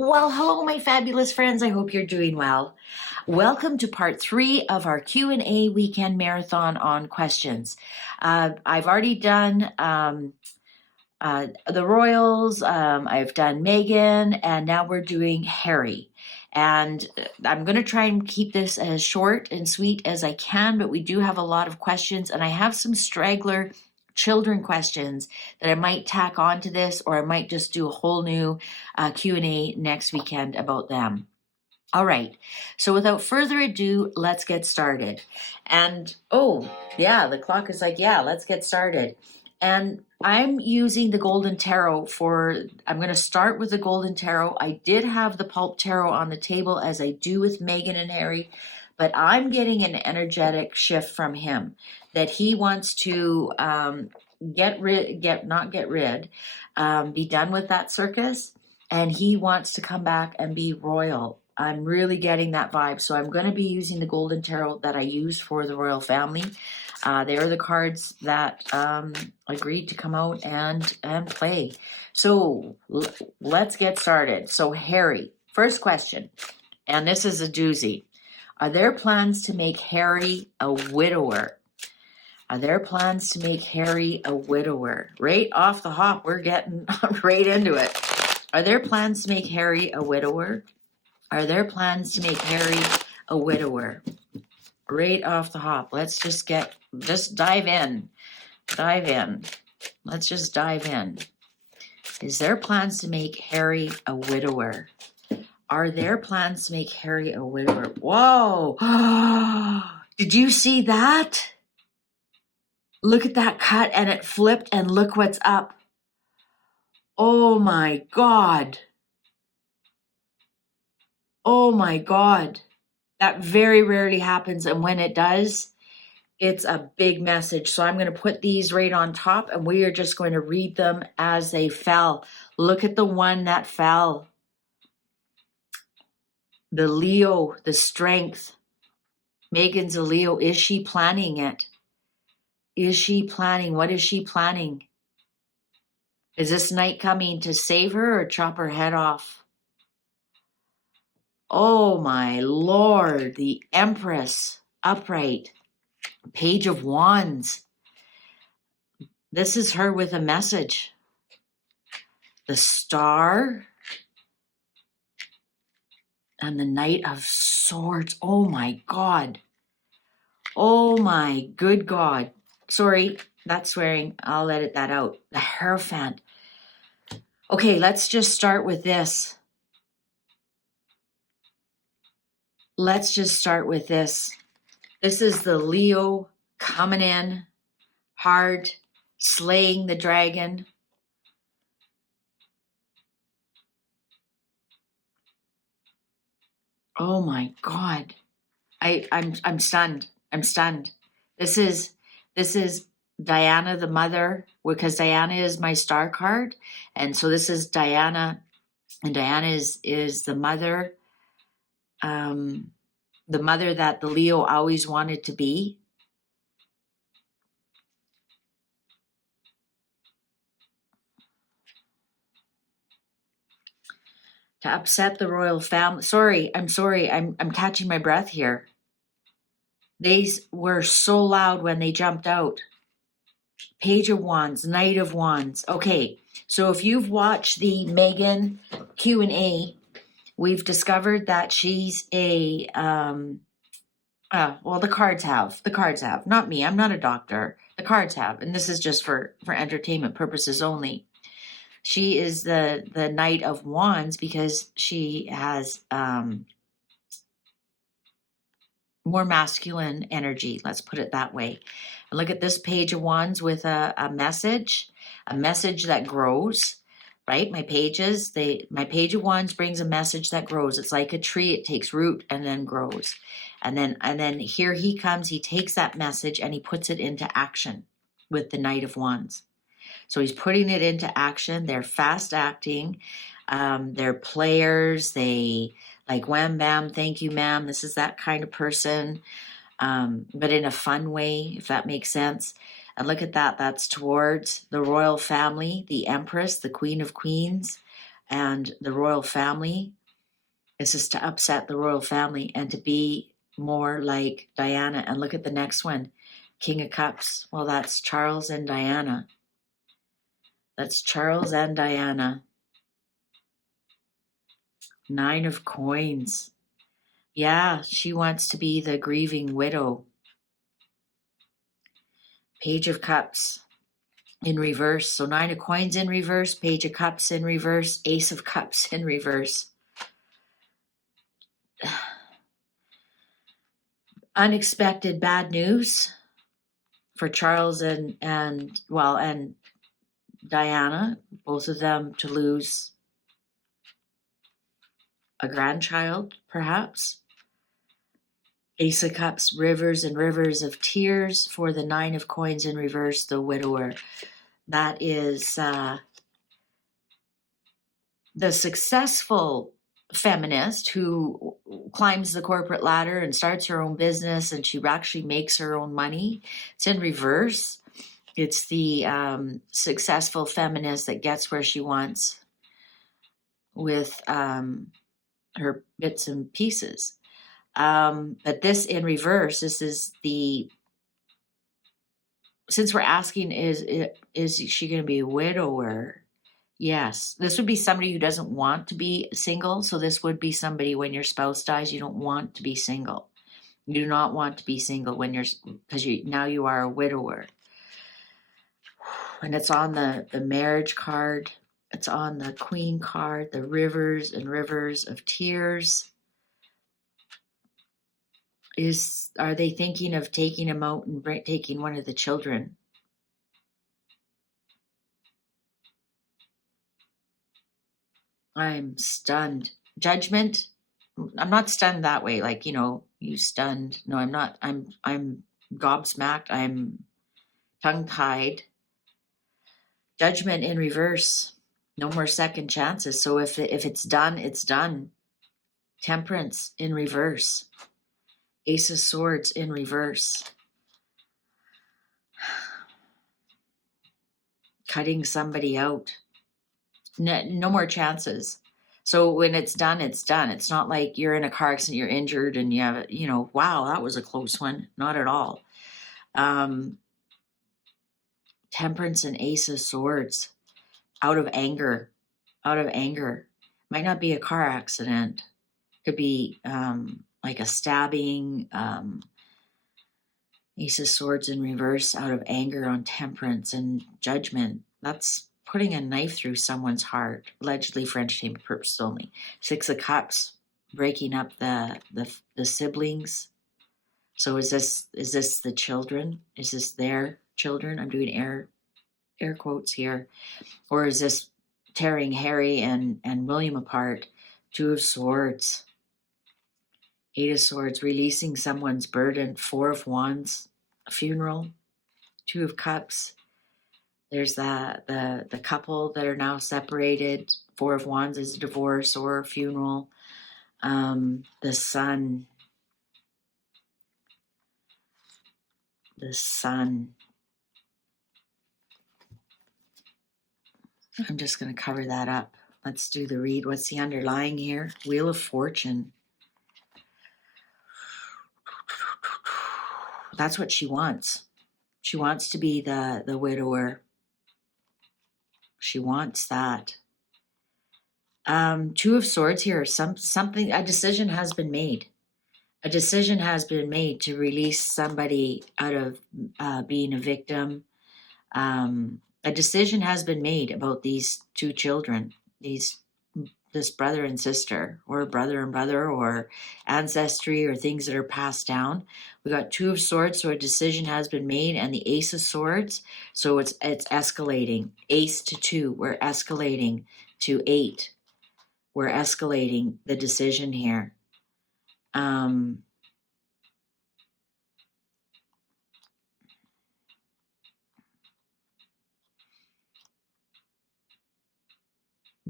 Well, hello, my fabulous friends. I hope you're doing well. Welcome to part 3 of our Q&A weekend marathon on questions. I've already done the royals, I've done Meghan, and now we're doing Harry. And I'm going to try and keep this as short and sweet as I can, but we do have a lot of questions, and I have some straggler children questions that I might tack onto this, or I might just do a whole new Q&A next weekend about them. All right, so without further ado, let's get started. And oh, yeah, the clock is like, yeah, let's get started. And I'm using the Golden Tarot I'm going to start with the Golden Tarot. I did have the Pulp Tarot on the table as I do with Meghan and Harry, but I'm getting an energetic shift from him that he wants to be done with that circus, and he wants to come back and be royal. I'm really getting that vibe. So I'm going to be using the Golden Tarot that I use for the royal family. They are the cards that agreed to come out and play. So let's get started. So Harry, first question, and this is a doozy. Are there plans to make Harry a widower? Are there plans to make Harry a widower? Right off the hop, we're getting right into it. Are there plans to make Harry a widower? Are there plans to make Harry a widower? Right off the hop. Let's just dive in. Let's just dive in. Is there plans to make Harry a widower? Are there plans to make Harry a widower? Whoa! Did you see that? Look at that cut, and it flipped, and look what's up. Oh my God. Oh my God. That very rarely happens, and when it does, it's a big message. So I'm going to put these right on top, and we are just going to read them as they fell. Look at the one that fell. The Leo, the strength. Meghan's a Leo. Is she planning it? Is she planning? What is she planning? Is this night coming to save her or chop her head off? Oh my Lord, the Empress, upright. Page of Wands. This is her with a message. The Star and the Knight of Swords. Oh my God. Oh my good God. Sorry, that's swearing. I'll edit that out. The Hierophant. Okay, let's just start with this. Let's just start with this. This is the Leo coming in hard, slaying the dragon. Oh my God. I'm stunned. I'm stunned. This is Diana the mother, because Diana is my star card. And so this is Diana, and Diana is the mother, the mother that the Leo always wanted to be. To upset the royal family. I'm sorry. I'm catching my breath here. They were so loud when they jumped out. Page of Wands, Knight of Wands. Okay, so if you've watched the Meghan Q&A, we've discovered that she's a, well, the cards have, not me, I'm not a doctor. The cards have, and this is just for entertainment purposes only. She is the Knight of Wands because she has more masculine energy, let's put it that way. And look at this Page of Wands with a message that grows, right? My Page of Wands brings a message that grows. It's like a tree, it takes root and then grows. And then here he comes, he takes that message and he puts it into action with the Knight of Wands. So he's putting it into action. They're fast acting. They're players. They like wham, bam, thank you, ma'am. This is that kind of person, but in a fun way, if that makes sense. And look at that. That's towards the royal family, the Empress, the Queen of Queens. and the royal family. This is to upset the royal family and to be more like Diana. And look at the next one, King of Cups. Well, that's Charles and Diana. That's Charles and Diana. Nine of Coins. Yeah, she wants to be the grieving widow. Page of Cups in reverse. So Nine of Coins in reverse, Page of Cups in reverse, Ace of Cups in reverse. Unexpected bad news for Charles and Diana, both of them to lose a grandchild, perhaps. Ace of Cups, rivers and rivers of tears for the Nine of Coins in reverse, the widower. That is the successful feminist who climbs the corporate ladder and starts her own business, and she actually makes her own money. It's in reverse. It's the successful feminist that gets where she wants with her bits and pieces. But this in reverse, this is the, since we're asking, is she going to be a widower? Yes, this would be somebody who doesn't want to be single. So this would be somebody when your spouse dies, you don't want to be single. You do not want to be single when because now you are a widower. And it's on the marriage card. It's on the Queen card, the rivers and rivers of tears. Are they thinking of taking him out and taking one of the children? I'm stunned. Judgment. I'm not stunned that way. Like, you stunned. No, I'm not. I'm gobsmacked. I'm tongue-tied. Judgment in reverse. No more second chances. So if it's done, it's done. Temperance in reverse. Ace of Swords in reverse. Cutting somebody out. No more chances. So when it's done, it's done. It's not like you're in a car accident, you're injured, and you have, wow, that was a close one. Not at all. Temperance and Ace of Swords. Out of anger. Out of anger. Might not be a car accident. Could be like a stabbing. Ace of Swords in reverse, out of anger on Temperance and Judgment. That's putting a knife through someone's heart. Allegedly French name, purpose only. Six of Cups, breaking up the siblings. So is this the children? Is this their children? I'm doing air quotes here. Or is this tearing Harry and William apart? Two of Swords. Eight of Swords, releasing someone's burden. Four of Wands, a funeral. Two of Cups. There's the couple that are now separated. Four of Wands is a divorce or a funeral. The Sun. The Sun. I'm just going to cover that up. Let's do the read. What's the underlying here? Wheel of Fortune. That's what she wants. She wants to be the widower. She wants that. Two of Swords here. Something. A decision has been made. A decision has been made to release somebody out of being a victim. A decision has been made about these two children. This brother and sister, or brother and brother, or ancestry, or things that are passed down. We got Two of Swords, so a decision has been made, and the Ace of Swords, so it's escalating. Ace to 2, we're escalating to 8. We're escalating the decision here.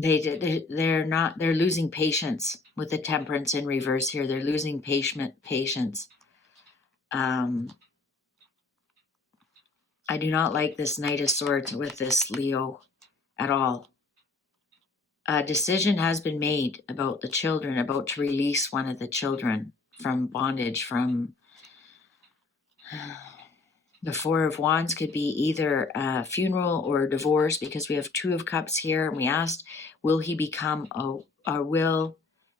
They're losing patience with the Temperance in reverse here. They're losing patience. I do not like this Knight of Swords with this Leo at all. a decision has been made about the children, about to release one of the children from bondage, from the Four of Wands could be either a funeral or a divorce, because we have Two of Cups here, and we asked, will he become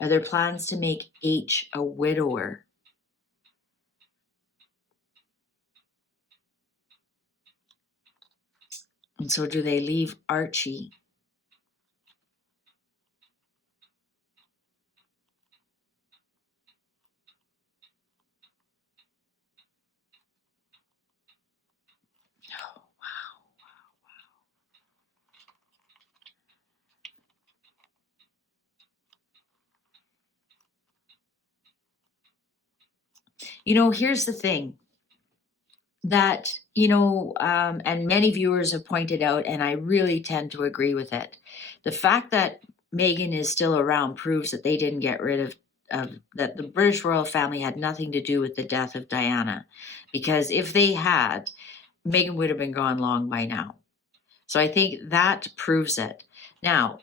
are there plans to make H a widower? And so do they leave Archie? You know, here's the thing that, and many viewers have pointed out, and I really tend to agree with it. The fact that Meghan is still around proves that they didn't get rid of that the British royal family had nothing to do with the death of Diana. Because if they had, Meghan would have been gone long by now. So I think that proves it. Now,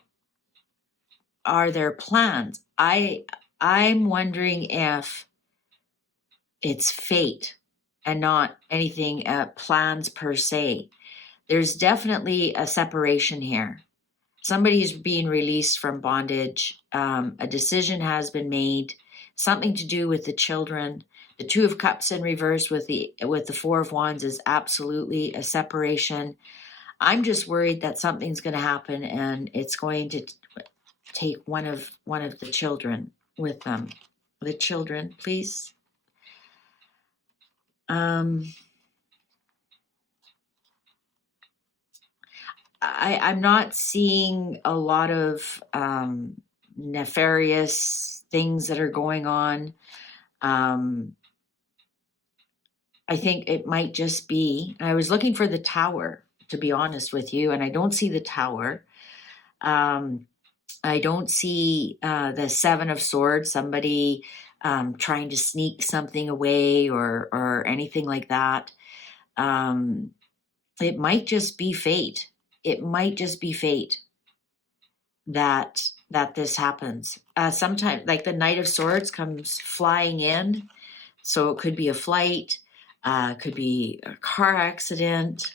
are there plans? I'm wondering if it's fate and not anything, plans per se. There's definitely a separation here. Somebody's being released from bondage. A decision has been made, something to do with the children. The Two of Cups in reverse with the Four of Wands is absolutely a separation. I'm just worried that something's going to happen, and it's going to take one of the children with them. The children, please. I'm not seeing a lot of nefarious things that are going on. I think it might just be, I was looking for the Tower, to be honest with you, and I don't see the Tower. I don't see the Seven of Swords, somebody trying to sneak something away or anything like that. It might just be fate. It might just be fate that this happens. Sometimes, like the Knight of Swords comes flying in, so it could be a flight, could be a car accident.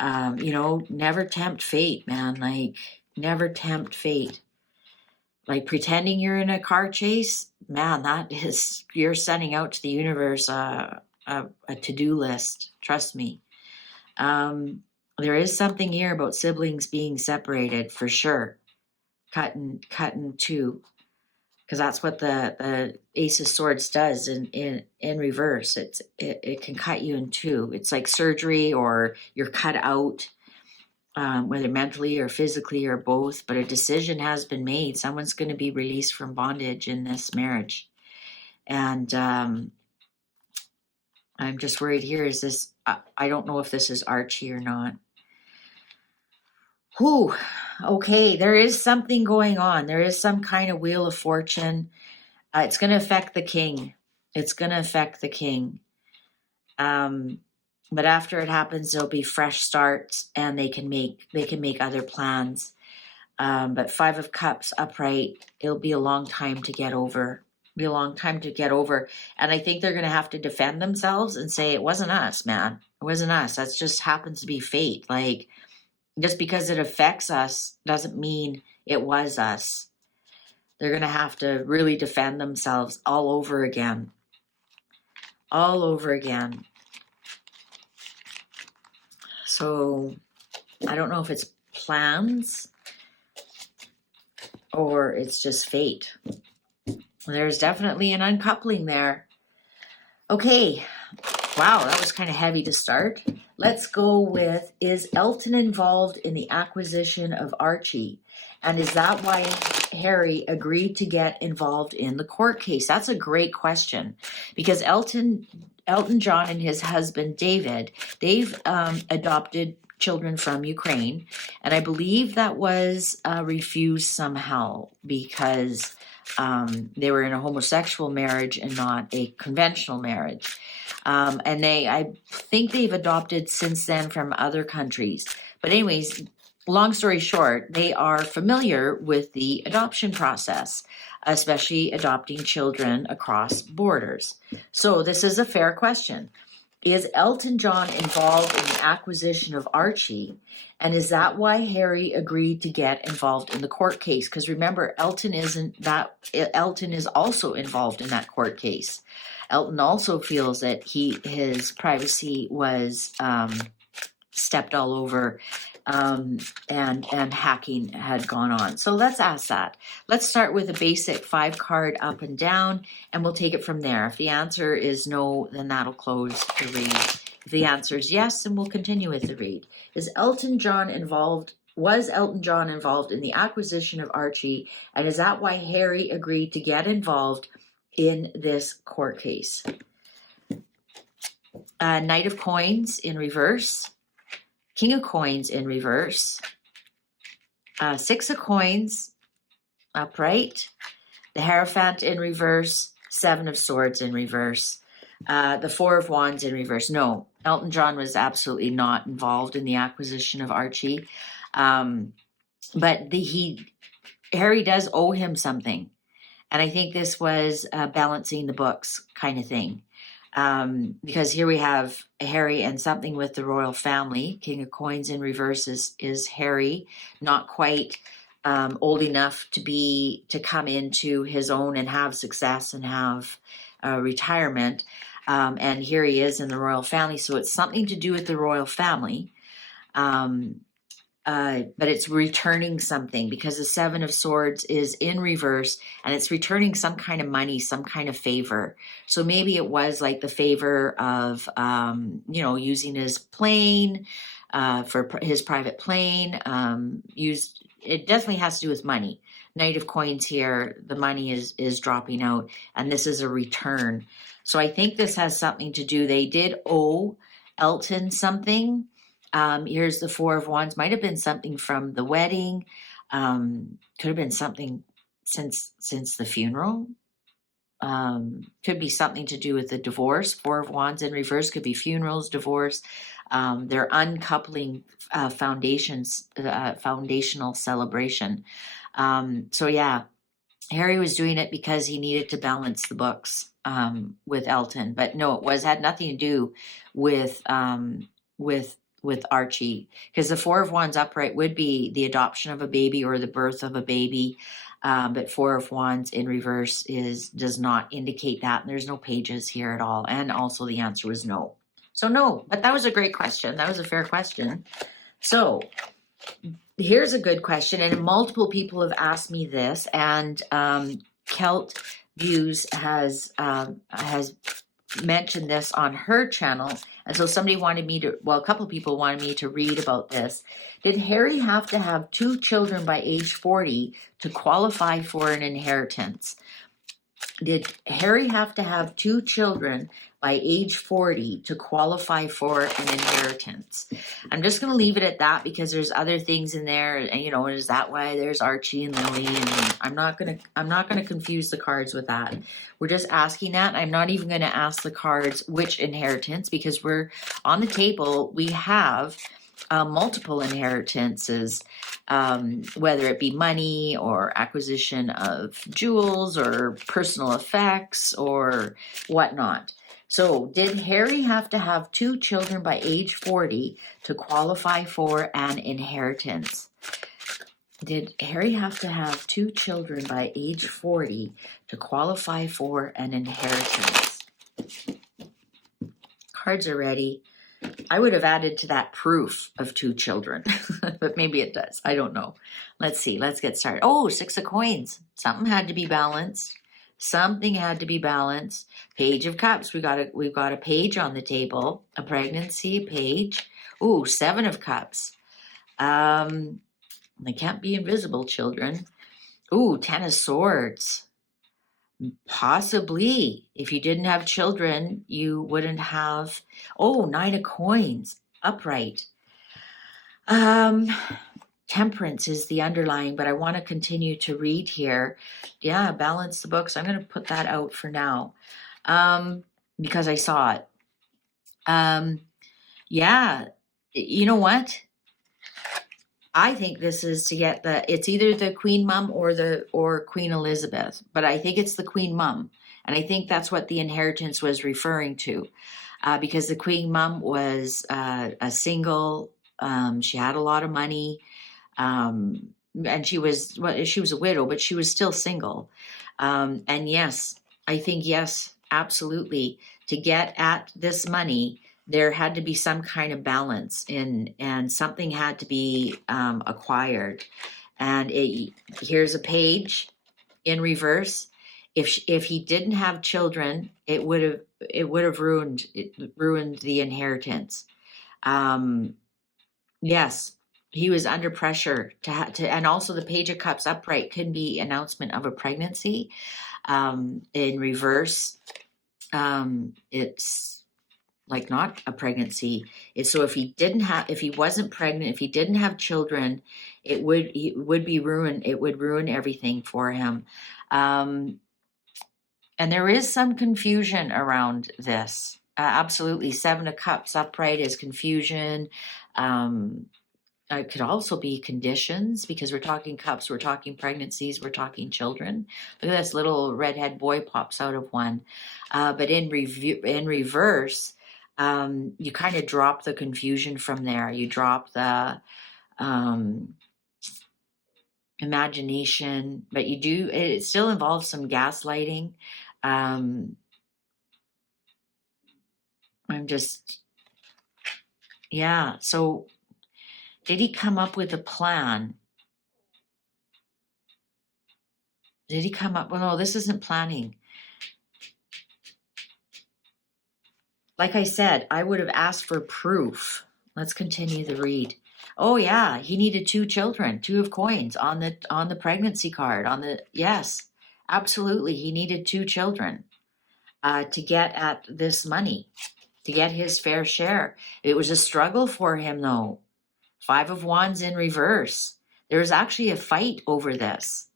Never tempt fate, man. Like, never tempt fate. Like pretending you're in a car chase, man, you're sending out to the universe a to-do list. Trust me. There is something here about siblings being separated for sure. Cut in two, because that's what the Ace of Swords does in reverse. It can cut you in two. It's like surgery, or you're cut out, whether mentally or physically or both. But a decision has been made. Someone's going to be released from bondage in this marriage, and I'm just worried here. Is this? I don't know if this is Archie or not. Whew. Okay, there is something going on. There is some kind of wheel of fortune. It's going to affect the king. It's going to affect the king. But after it happens, there'll be fresh starts, and they can make other plans. But Five of Cups upright, it'll be a long time to get over. And I think they're going to have to defend themselves and say, it wasn't us, man. It wasn't us. That just happens to be fate. Like, just because it affects us doesn't mean it was us. They're going to have to really defend themselves all over again. All over again. So I don't know if it's plans or it's just fate. There's definitely an uncoupling there. Okay. Wow, that was kind of heavy to start. Let's go with, is Elton involved in the acquisition of Archie? And is that why Harry agreed to get involved in the court case? That's a great question, because Elton John and his husband, David, they've adopted children from Ukraine. And I believe that was refused somehow because they were in a homosexual marriage and not a conventional marriage. And I think they've adopted since then from other countries. But anyways, long story short, they are familiar with the adoption process, especially adopting children across borders. So this is a fair question. Is Elton John involved in the acquisition of Archie? And is that why Harry agreed to get involved in the court case? Because remember, Elton is also involved in that court case. Elton also feels that his privacy was stepped all over, and hacking had gone on. So let's ask that. Let's start with a basic 5-card up and down, and we'll take it from there. If the answer is no, then that'll close the read. If the answer is yes, then we'll continue with the read. Was Elton John involved in the acquisition of Archie, and is that why Harry agreed to get involved in this court case? Knight of Coins in reverse. King of Coins in reverse. 6 of Coins upright. The Hierophant in reverse. 7 of Swords in reverse. The 4 of Wands in reverse. No, Elton John was absolutely not involved in the acquisition of Archie. But Harry does owe him something. And I think this was balancing the books kind of thing. Because here we have Harry and something with the royal family. King of Coins in reverse is Harry, not quite old enough to come into his own and have success and have retirement. And here he is in the royal family. So it's something to do with the royal family. But it's returning something, because the 7 of Swords is in reverse, and it's returning some kind of money, some kind of favor. So maybe it was like the favor of, using his plane, for his private plane. It definitely has to do with money. Knight of Coins here, the money is dropping out, and this is a return. So I think this has something to do. They did owe Elton something. Here's the 4 of Wands. Might have been something from the wedding. Could have been something since the funeral. Could be something to do with the divorce. 4 of Wands in reverse could be funerals, divorce. They're uncoupling foundational celebration. So yeah, Harry was doing it because he needed to balance the books with Elton. But no, had nothing to do with Archie, because the 4 of Wands upright would be the adoption of a baby or the birth of a baby, but 4 of Wands in reverse does not indicate that, and there's no pages here at all. And also the answer was no. So no, but that was a great question. That was a fair question. So here's a good question, and multiple people have asked me this, and Celt Views has mentioned this on her channel. And so a couple of people wanted me to read about this. Did Harry have to have 2 children by age 40 to qualify for an inheritance? Did Harry have to have 2 children by age 40 to qualify for an inheritance? I'm just going to leave it at that, because there's other things in there, and is that why there's Archie and Lily? And I'm not going to confuse the cards with that. We're just asking that. I'm not even going to ask the cards which inheritance, because we're on the table. We have multiple inheritances, whether it be money or acquisition of jewels or personal effects or whatnot. So did Harry have to have 2 children by age 40 to qualify for an inheritance? Did Harry have to have 2 children by age 40 to qualify for an inheritance? Cards are ready. I would have added to that proof of 2 children, but maybe it does. I don't know. Let's see. Let's get started. Oh, 6 of Coins. Something had to be balanced. Something had to be balanced. Page of Cups. We've got a page on the table. A pregnancy page. Ooh, 7 of Cups. They can't be invisible, children. Ooh, 10 of Swords. Possibly. If you didn't have children, you wouldn't have. Oh, 9 of Coins. Upright. Temperance is the underlying, but I want to continue to read here. Yeah, balance the books. I'm going to put that out for now, because I saw it. Yeah, you know what? I think this is to get it's either the Queen Mum or Queen Elizabeth, but I think it's the Queen Mum. And I think that's what the inheritance was referring to, because the Queen Mum was a single, she had a lot of money, and she was a widow, but she was still single. And yes, I think, yes, absolutely, to get at this money, there had to be some kind of balance and something had to be acquired. And here's a page in reverse. If he didn't have children, it would have ruined the inheritance. Yes, he was under pressure and also the Page of Cups upright could be announcement of a pregnancy. In reverse, it's like not a pregnancy. It's so if he wasn't pregnant, if he didn't have children, it would be ruined. It would ruin everything for him. And there is some confusion around this. Absolutely. Seven of Cups upright is confusion. It could also be conditions because we're talking cups, we're talking pregnancies, we're talking children. Look at this little redhead boy pops out of one. But in reverse, you kind of drop the confusion from there. You drop the imagination, but it still involves some gaslighting. So did he come up with a plan? Did he come up? Well, no, this isn't planning. Like I said, I would have asked for proof. Let's continue the read. Oh yeah, he needed 2 children, 2 of coins on the pregnancy card. Yes, absolutely, he needed 2 children to get at this money, to get his fair share. It was a struggle for him though. 5 of Wands in reverse. There was actually a fight over this.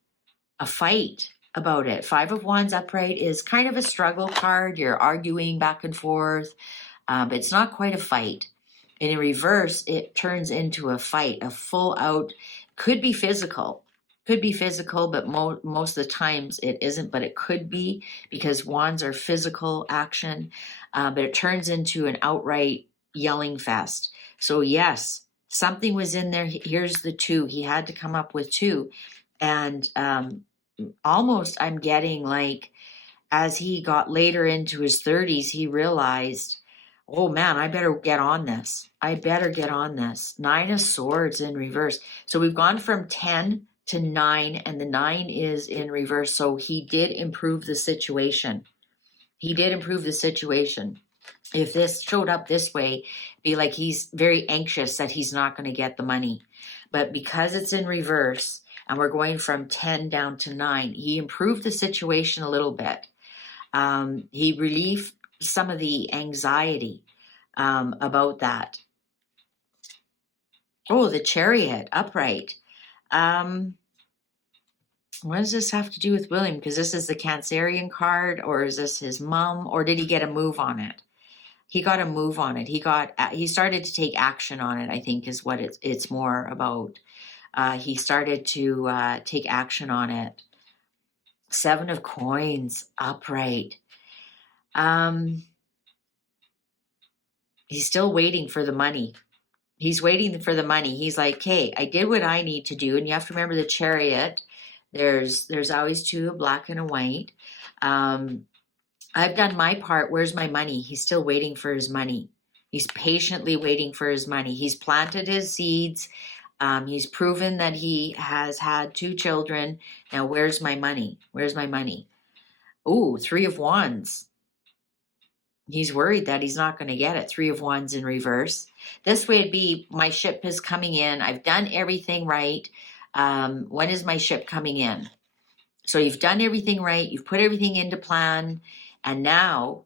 A fight about it. 5 of Wands upright is kind of a struggle card. You're arguing back and forth. But it's not quite a fight. And in reverse, it turns into a fight, a full out, could be physical, but most of the times it isn't, but it could be because wands are physical action, but it turns into an outright yelling fest. So yes, something was in there. Here's the 2. He had to come up with 2. And almost I'm getting like, as he got later into his 30s, he realized, oh man, I better get on this. 9 of Swords in reverse. So we've gone from 10 to 9, and the 9 is in reverse. So he did improve the situation. If this showed up this way, be like he's very anxious that he's not going to get the money. But because it's in reverse, and we're going from 10 down to 9, he improved the situation a little bit. He relieved some of the anxiety about that. Oh, the Chariot upright. What does this have to do with William? Because this is the Cancerian card, or is this his mom, or did he get a move on it? He got a move on it. He started to take action on it, I think is what it's more about. He started to take action on it. 7 of Coins upright. He's still waiting for the money. He's like, okay, I did what I need to do. And you have to remember the Chariot. There's always 2, a black and a white. I've done my part. Where's my money? He's still waiting for his money. He's patiently waiting for his money. He's planted his seeds. He's proven that he has had 2 children. Now, where's my money? Ooh, 3 of Wands. He's worried that he's not going to get it. 3 of Wands in reverse. This way it'd be, my ship is coming in. I've done everything right. When is my ship coming in? So you've done everything right. You've put everything into plan. And now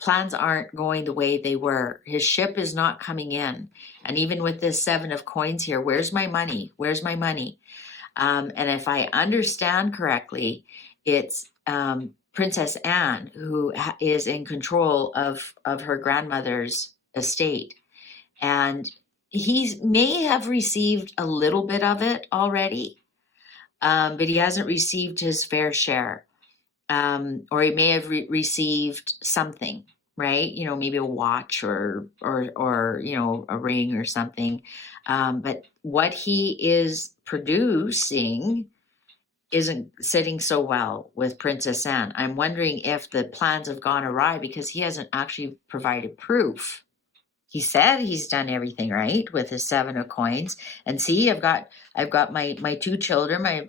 plans aren't going the way they were. His ship is not coming in. And even with this 7 of Coins here, where's my money? And if I understand correctly, it's Princess Anne who is in control of her grandmother's estate. And he may have received a little bit of it already, but he hasn't received his fair share. Or he may have received something, right? You know, maybe a watch or you know, a ring or something. But what he is producing isn't sitting so well with Princess Anne. I'm wondering if the plans have gone awry because he hasn't actually provided proof. He said he's done everything right with his 7 of coins. And see, I've got my 2 children, my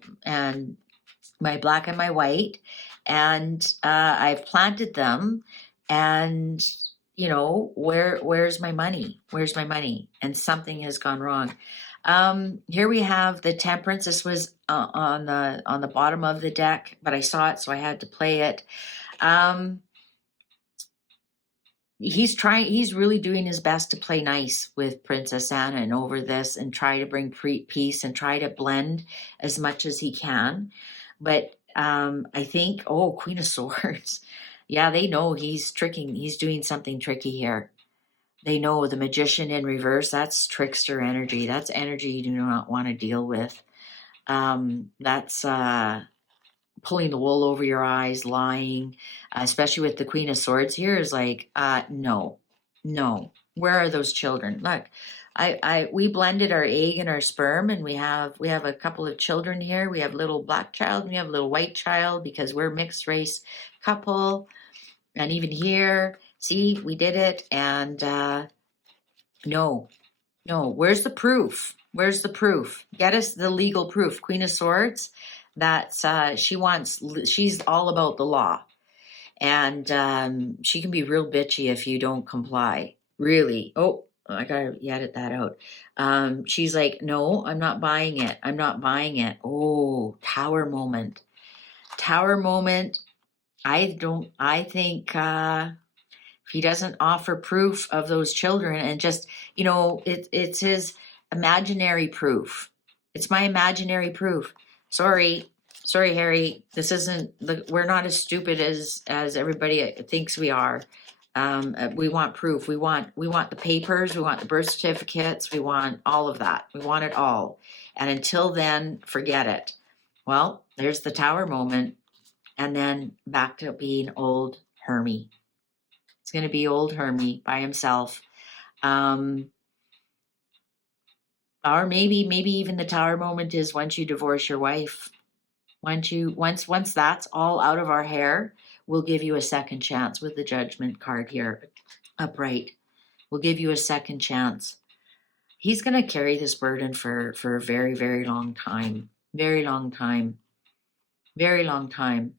black and my white, and I've planted them. And you know, where's my money? Where's my money? And something has gone wrong. Here we have the Temperance. This was on the bottom of the deck, but I saw it, so I had to play it. He's really doing his best to play nice with Princess Anna and over this and try to bring peace and try to blend as much as he can. But I think, Queen of Swords. Yeah, they know he's doing something tricky here. They know the Magician in reverse, that's trickster energy. That's energy you do not want to deal with. That's pulling the wool over your eyes, lying, especially with the Queen of Swords here is like, no. Where are those children? Look, we blended our egg and our sperm, and we have a couple of children here. We have a little black child and we have a little white child because we're mixed race couple. And even here, see, we did it. And no, where's the proof? Where's the proof? Get us the legal proof. Queen of Swords, that's she's all about the law. And she can be real bitchy if you don't comply. Really. Oh, I gotta edit that out. She's like, no, I'm not buying it. I'm not buying it. Oh, tower moment. Tower moment. I think if he doesn't offer proof of those children and just, you know, it's his imaginary proof. It's my imaginary proof. Sorry, Harry. This isn't we're not as stupid as everybody thinks we are. We want proof. We want the papers. We want the birth certificates. We want all of that. We want it all. And until then, forget it. Well, there's the tower moment. And then back to being old Hermie. It's going to be old Hermie by himself. Or maybe even the tower moment is once you divorce your wife. Once that's all out of our hair, we'll give you a second chance with the Judgment card here upright. We'll give you a second chance. He's going to carry this burden for a very, very long time. Very long time. Very long time.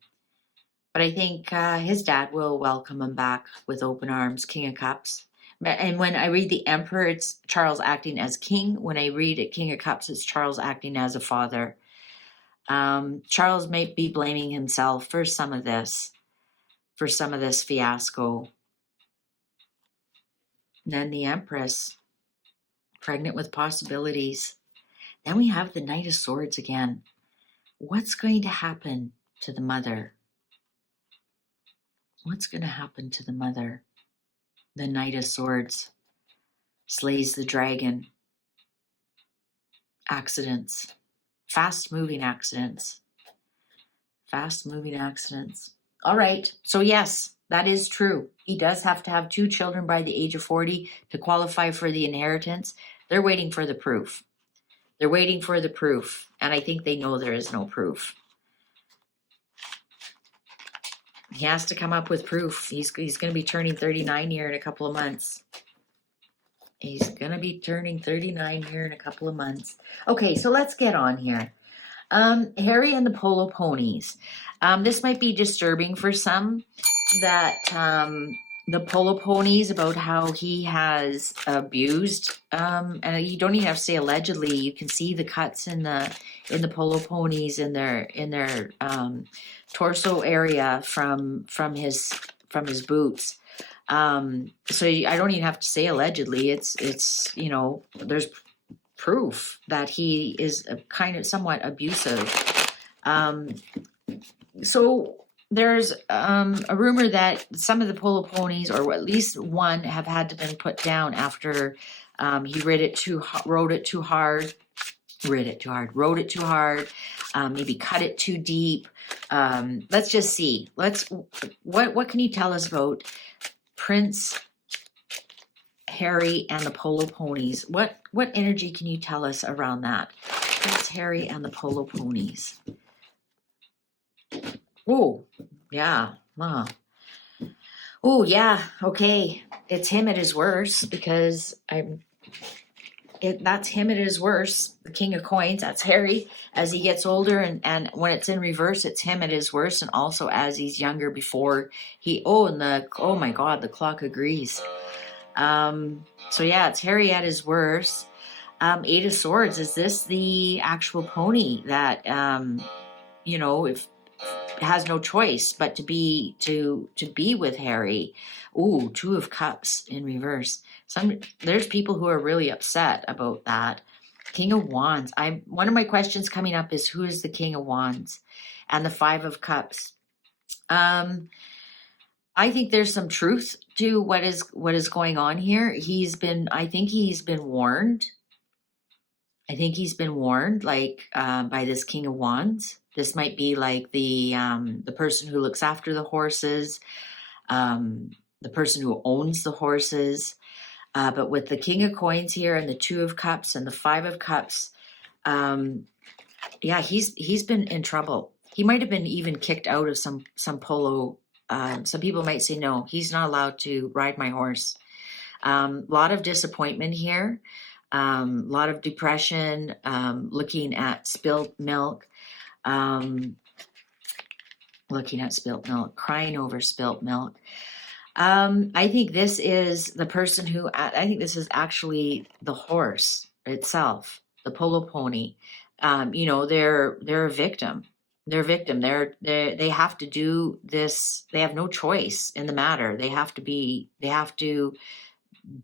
But I think his dad will welcome him back with open arms, King of Cups. And when I read the Emperor, it's Charles acting as king. When I read it, King of Cups, it's Charles acting as a father. Charles may be blaming himself for some of this fiasco. And then the Empress, pregnant with possibilities. Then we have the Knight of Swords again. What's going to happen to the mother? What's going to happen to the mother? The Knight of Swords slays the dragon. Accidents. Fast-moving accidents. Fast-moving accidents. All right. So yes, that is true. He does have to have 2 children by the age of 40 to qualify for the inheritance. They're waiting for the proof. They're waiting for the proof. And I think they know there is no proof. He has to come up with proof. He's going to be turning 39 here in a couple of months. He's going to be turning 39 here in a couple of months. Okay, so let's get on here. Harry and the Polo Ponies. This might be disturbing for some that the Polo Ponies, about how he has abused, and you don't even have to say allegedly. You can see the cuts in the Polo Ponies in their torso area from his boots. So I don't even have to say allegedly. It's you know, there's proof that he is kind of somewhat abusive. So there's a rumor that some of the Polo Ponies, or at least one, have had to been put down after He wrote it too hard, maybe cut it too deep. Let's just see. What can you tell us about Prince Harry and the polo ponies? What energy can you tell us around that? Prince Harry and the polo ponies. Oh, yeah. Oh, yeah. Okay. It's him at his worst, because that's him at his worst. The King of Coins, that's Harry as he gets older, and when it's in reverse, it's him at his worst, and also as he's younger before oh my God, the clock agrees. So yeah, it's Harry at his worst. Eight of Swords, is this the actual pony that if has no choice but to be with Harry? Ooh, Two of Cups in reverse. There's people who are really upset about that. King of Wands. One of my questions coming up is, who is the King of Wands? And the Five of Cups. I think there's some truth to what is going on here. I think he's been warned. Like, by this King of Wands. This might be like the person who looks after the horses, the person who owns the horses. But with the King of Coins here and the Two of Cups and the Five of Cups, yeah, he's been in trouble. He might have been even kicked out of some polo. Some people might say, no, he's not allowed to ride my horse. Lot of disappointment here. Lot of depression, looking at spilt milk, crying over spilt milk. I think this is the person I think this is actually the horse itself, the polo pony. They're a victim. They have to do this. They have no choice in the matter. They have to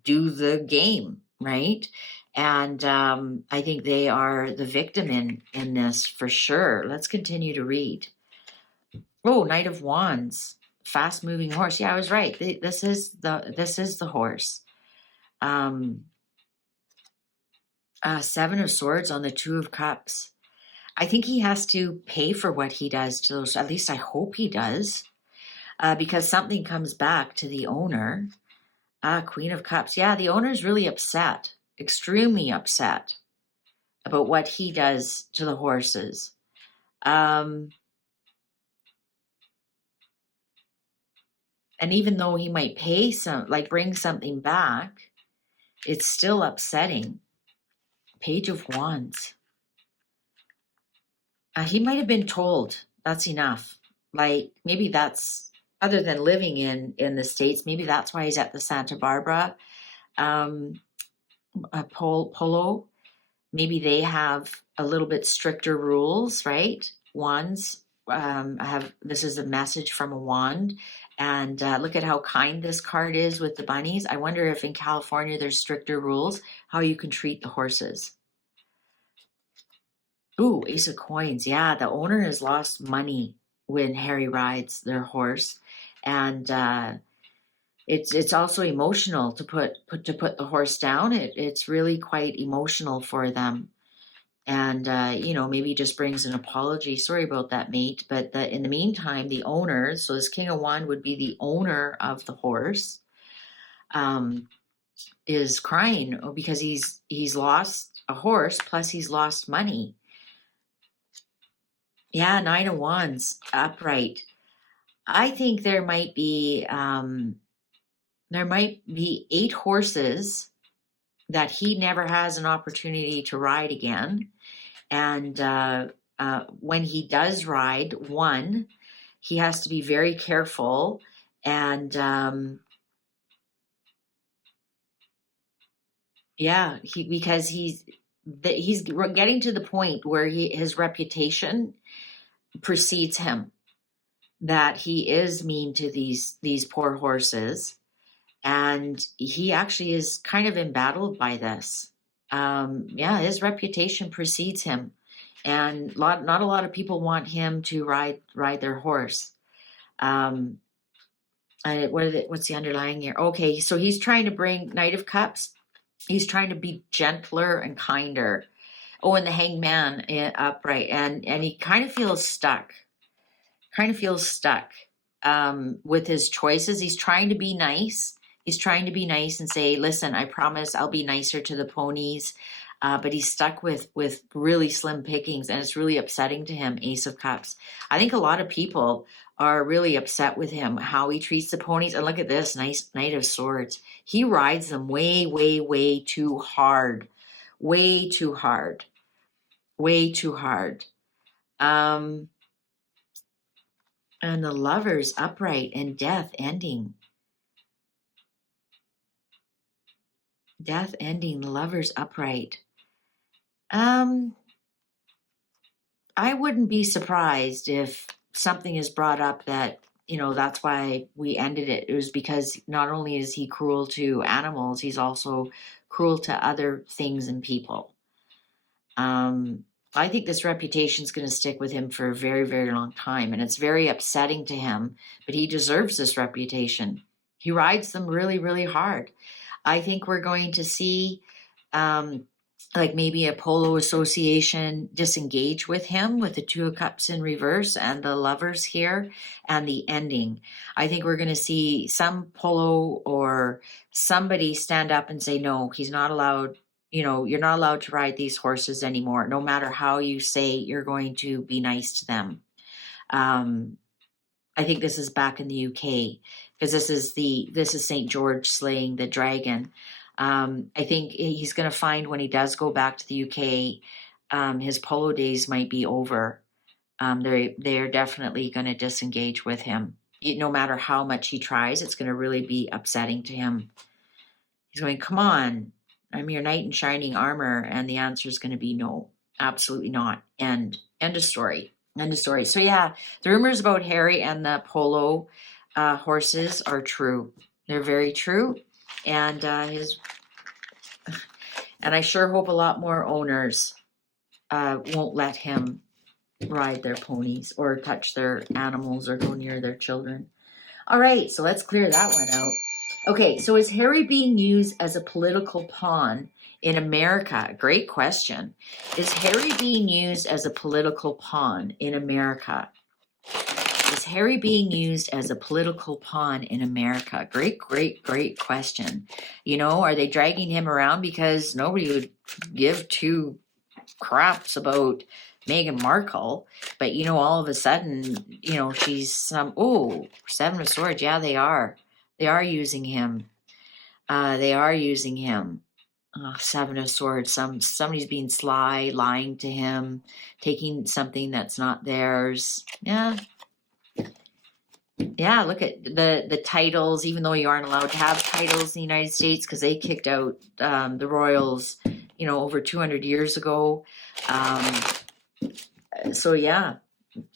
do the game, right? And I think they are the victim in this for sure. Let's continue to read. Oh, Knight of Wands, fast moving horse. Yeah, I was right. This is the horse. Seven of Swords on the Two of Cups. I think he has to pay for what he does to those. At least I hope he does, because something comes back to the owner. Queen of Cups. Yeah, the owner's really upset, extremely upset about what he does to the horses. And even though he might bring something back, it's still upsetting. Page of Wands. He might have been told that's enough. Like, maybe that's, other than living in the States, maybe that's why he's at the Santa Barbara polo. Maybe they have a little bit stricter rules, right? Wands this is a message from a wand. And look at how kind this card is with the bunnies. I wonder if in California there's stricter rules, how you can treat the horses. Ooh, Ace of Coins. Yeah, the owner has lost money when Harry rides their horse. And it's also emotional to put the horse down. It's really quite emotional for them. And maybe just brings an apology. Sorry about that, mate. But in the meantime, the owner, so this King of Wands would be the owner of the horse, is crying because he's lost a horse, plus he's lost money. Yeah, Nine of Wands, upright. I think there might be 8 horses that he never has an opportunity to ride again. And when he does ride one, he has to be very careful. And because he's getting to the point where his reputation precedes him, that he is mean to these poor horses. And he actually is kind of embattled by this. His reputation precedes him, and not a lot of people want him to ride their horse. What's the underlying here? Okay, so he's trying to bring Knight of Cups. He's trying to be gentler and kinder. Oh, and the hangman upright, and he kind of feels stuck. With his choices. He's trying to be nice. He's trying to be nice and say, listen, I promise I'll be nicer to the ponies. But he's stuck with really slim pickings, and it's really upsetting to him. Ace of Cups. I think a lot of people are really upset with him, how he treats the ponies. And look at this, nice Knight of Swords. He rides them way, way, way too hard. Way too hard. Way too hard. And the Lovers upright and Death ending. Death ending, the Lovers upright. I wouldn't be surprised if something is brought up that, that's why we ended it. It was because not only is he cruel to animals, he's also cruel to other things and people. I think this reputation is going to stick with him for a very, very long time, and it's very upsetting to him, but he deserves this reputation. He rides them really, really hard. I think we're going to see like maybe a polo association disengage with him with the Two of Cups in reverse and the Lovers here and the ending. I think we're going to see some polo or somebody stand up and say, no, he's not allowed. You're not allowed to ride these horses anymore, no matter how you say you're going to be nice to them. I think this is back in the UK because this is St. George slaying the dragon. I think he's going to find when he does go back to the UK, his polo days might be over. They're definitely going to disengage with him. No matter how much he tries, it's going to really be upsetting to him. He's going, come on, I'm your knight in shining armor. And the answer is going to be no, absolutely not. End of story. End of story. So yeah, the rumors about Harry and the polo horses are true. They're very true. And and I sure hope a lot more owners won't let him ride their ponies or touch their animals or go near their children. All right, so let's clear that one out. Okay, so is Harry being used as a political pawn in America? Great question. Is Harry being used as a political pawn in America? Is Harry being used as a political pawn in America? Great, great, great question. Are they dragging him around because nobody would give two craps about Meghan Markle, but all of a sudden, she's Seven of Swords. Yeah, they are using him. Seven of Swords. Somebody's being sly, lying to him, taking something that's not theirs. Yeah, look at the titles, even though you aren't allowed to have titles in the United States because they kicked out the royals, over 200 years ago. So yeah,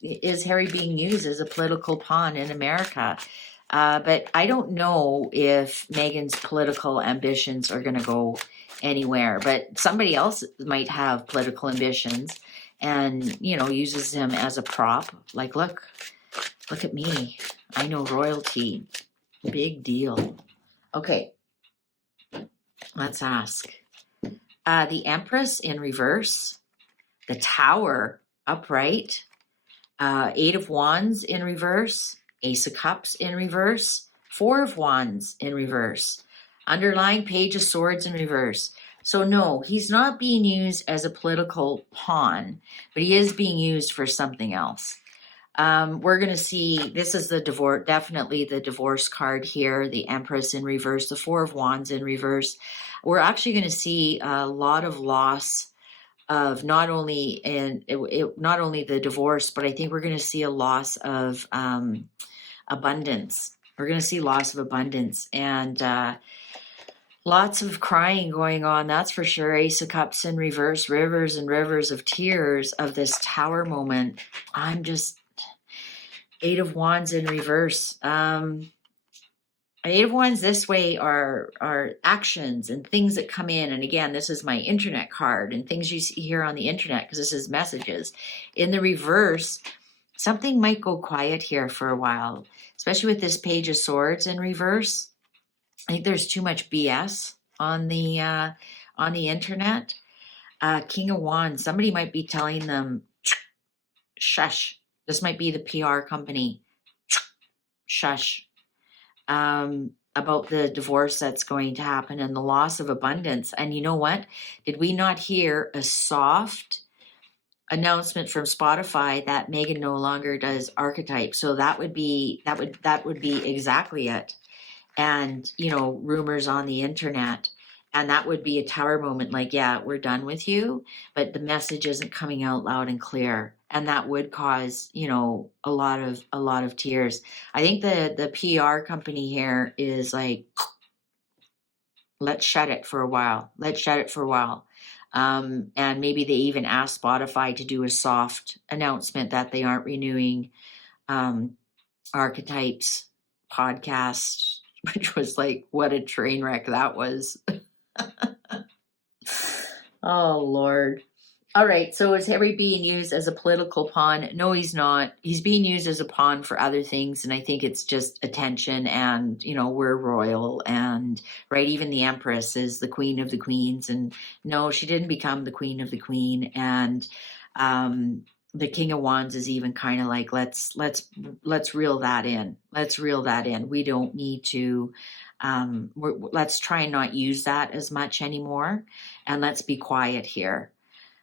is Harry being used as a political pawn in America? But I don't know if Meghan's political ambitions are going to go anywhere, but somebody else might have political ambitions and, uses him as a prop. Like, look at me. I know royalty. Big deal. Okay. Let's ask. The Empress in reverse. The Tower upright. Eight of Wands in reverse. Ace of Cups in reverse. Four of Wands in reverse. Underlying Page of Swords in reverse. So no, he's not being used as a political pawn, but he is being used for something else. We're going to see, this is the divorce, definitely the divorce card here, the Empress in reverse, the Four of Wands in reverse. We're actually going to see a lot of loss of not only the divorce, but I think we're going to see a loss of abundance. We're going to see loss of abundance and lots of crying going on, that's for sure. Ace of Cups in reverse, rivers and rivers of tears of this Tower moment. Eight of Wands in reverse. Eight of Wands this way are actions and things that come in. And again, this is my internet card and things you see here on the internet because this is messages. In the reverse, something might go quiet here for a while, especially with this Page of Swords in reverse. I think there's too much BS. on the internet. King of Wands, somebody might be telling them, shush. This might be the PR company. Shush. About the divorce that's going to happen and the loss of abundance. And you know what? Did we not hear a soft announcement from Spotify that Megan no longer does archetype? So that would be exactly it. And rumors on the internet, and that would be a tower moment, like, yeah, we're done with you, but the message isn't coming out loud and clear, and that would cause a lot of tears. I think the PR company here is like, let's shut it for a while. And maybe they even asked Spotify to do a soft announcement that they aren't renewing Archetypes podcast, which was like, what a train wreck that was. Oh, Lord. All right. So is Harry being used as a political pawn? No, he's not. He's being used as a pawn for other things. And I think it's just attention, and, we're royal, and right. Even the Empress is the queen of the queens. And no, she didn't become the queen of the queen. And, the King of Wands is even kind of like, let's reel that in. Let's reel that in. We don't need to, let's try and not use that as much anymore. And let's be quiet here.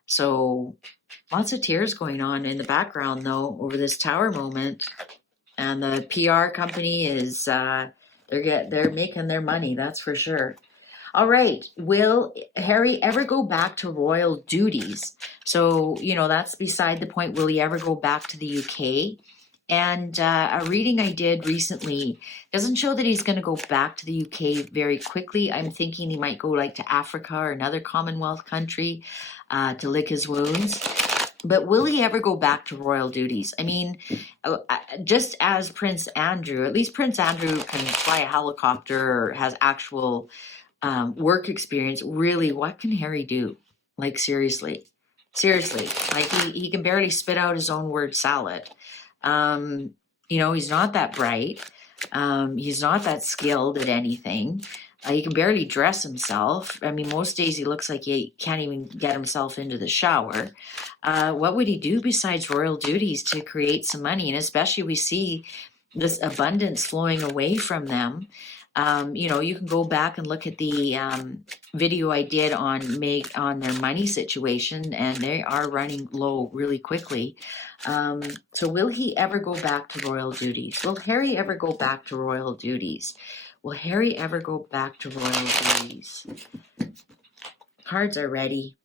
So lots of tears going on in the background, though, over this tower moment. And the PR company is, they're making their money. That's for sure. All right. Will Harry ever go back to royal duties? So, that's beside the point. Will he ever go back to the UK? And a reading I did recently doesn't show that he's going to go back to the UK very quickly. I'm thinking he might go like to Africa or another Commonwealth country to lick his wounds. But will he ever go back to royal duties? I mean, just as Prince Andrew, at least Prince Andrew can fly a helicopter or has actual work experience. Really, what can Harry do? Like, seriously, like he can barely spit out his own word salad. He's not that bright. He's not that skilled at anything. He can barely dress himself. I mean, most days he looks like he can't even get himself into the shower. What would he do besides royal duties to create some money? And especially we see this abundance flowing away from them. You can go back and look at the video I did on their money situation, and they are running low really quickly. So will he ever go back to royal duties? Will Harry ever go back to royal duties? Will Harry ever go back to royal duties? Cards are ready.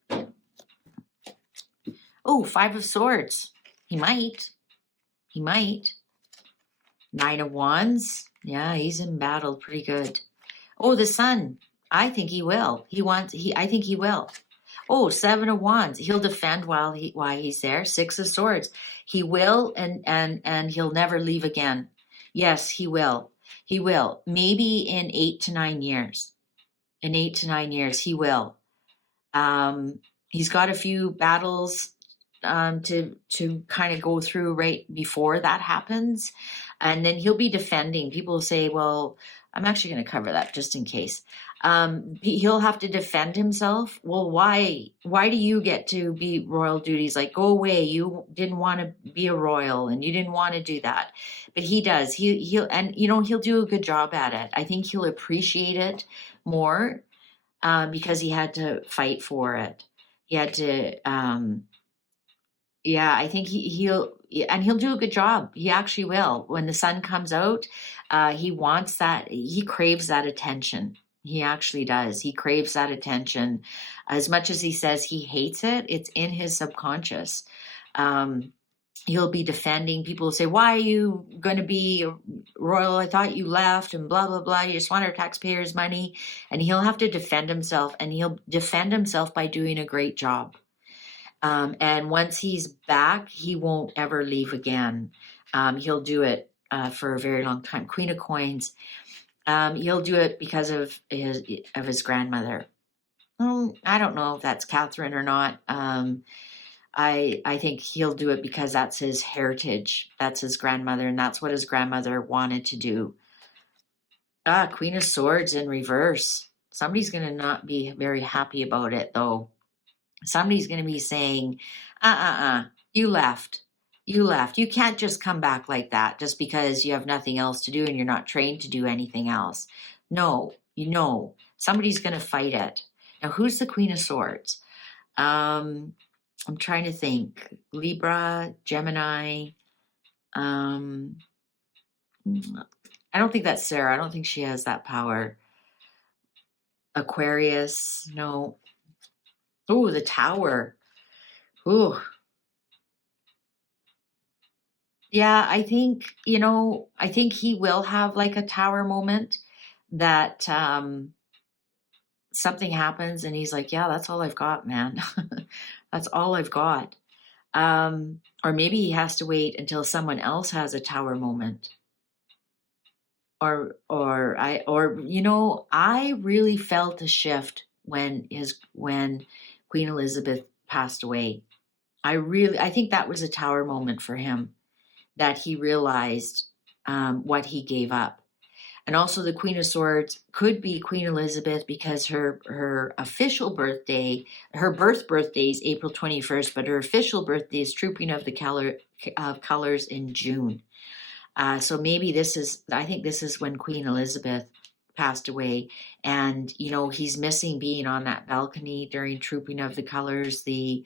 Oh, 5 of Swords. He might. 9 of Wands. Yeah, he's embattled pretty good. Oh, the Sun. I think he will. I think he will. Oh, 7 of Wands. He'll defend while he's there. 6 of Swords. He will, and he'll never leave again. Yes, he will. He will. Maybe in 8 to 9 years. In 8 to 9 years, he will. He's got a few battles to kind of go through right before that happens. And then he'll be defending. People will say, well, I'm actually going to cover that just in case. He'll have to defend himself. Well, why do you get to be royal duties? Like, go away. You didn't want to be a royal and you didn't want to do that. But he does. He'll do a good job at it. I think he'll appreciate it more because he had to fight for it. He had to, I think he'll do a good job. He actually will. When the sun comes out, he wants that. He craves that attention. He actually does. He craves that attention. As much as he says he hates it, it's in his subconscious. He'll be defending. People will say, why are you going to be royal? I thought you left and blah, blah, blah. You just want our taxpayers' money. And he'll have to defend himself. And he'll defend himself by doing a great job. And once he's back, he won't ever leave again. He'll do it for a very long time. Queen of Coins. He'll do it because of his grandmother. I don't know if that's Catherine or not. I think he'll do it because that's his heritage. That's his grandmother, and that's what his grandmother wanted to do. Queen of Swords in reverse. Somebody's going to not be very happy about it, though. Somebody's going to be saying, you left. You left. You can't just come back like that just because you have nothing else to do and you're not trained to do anything else. No, somebody's going to fight it. Now, who's the Queen of Swords? I'm trying to think. Libra, Gemini. I don't think that's Sarah. I don't think she has that power. Aquarius, no. Oh, the Tower. Ooh. Yeah, I think, I think he will have like a Tower moment that something happens and he's like, yeah, that's all I've got, man. That's all I've got. Or maybe he has to wait until someone else has a Tower moment. I really felt a shift when Queen Elizabeth passed away. I think that was a Tower moment for him, that he realized what he gave up. And also the Queen of Swords could be Queen Elizabeth because her official birthday, her birthday is April 21st, but her official birthday is Trooping of the Colors in June. So maybe I think this is when Queen Elizabeth passed away. And, he's missing being on that balcony during Trooping of the Colors, the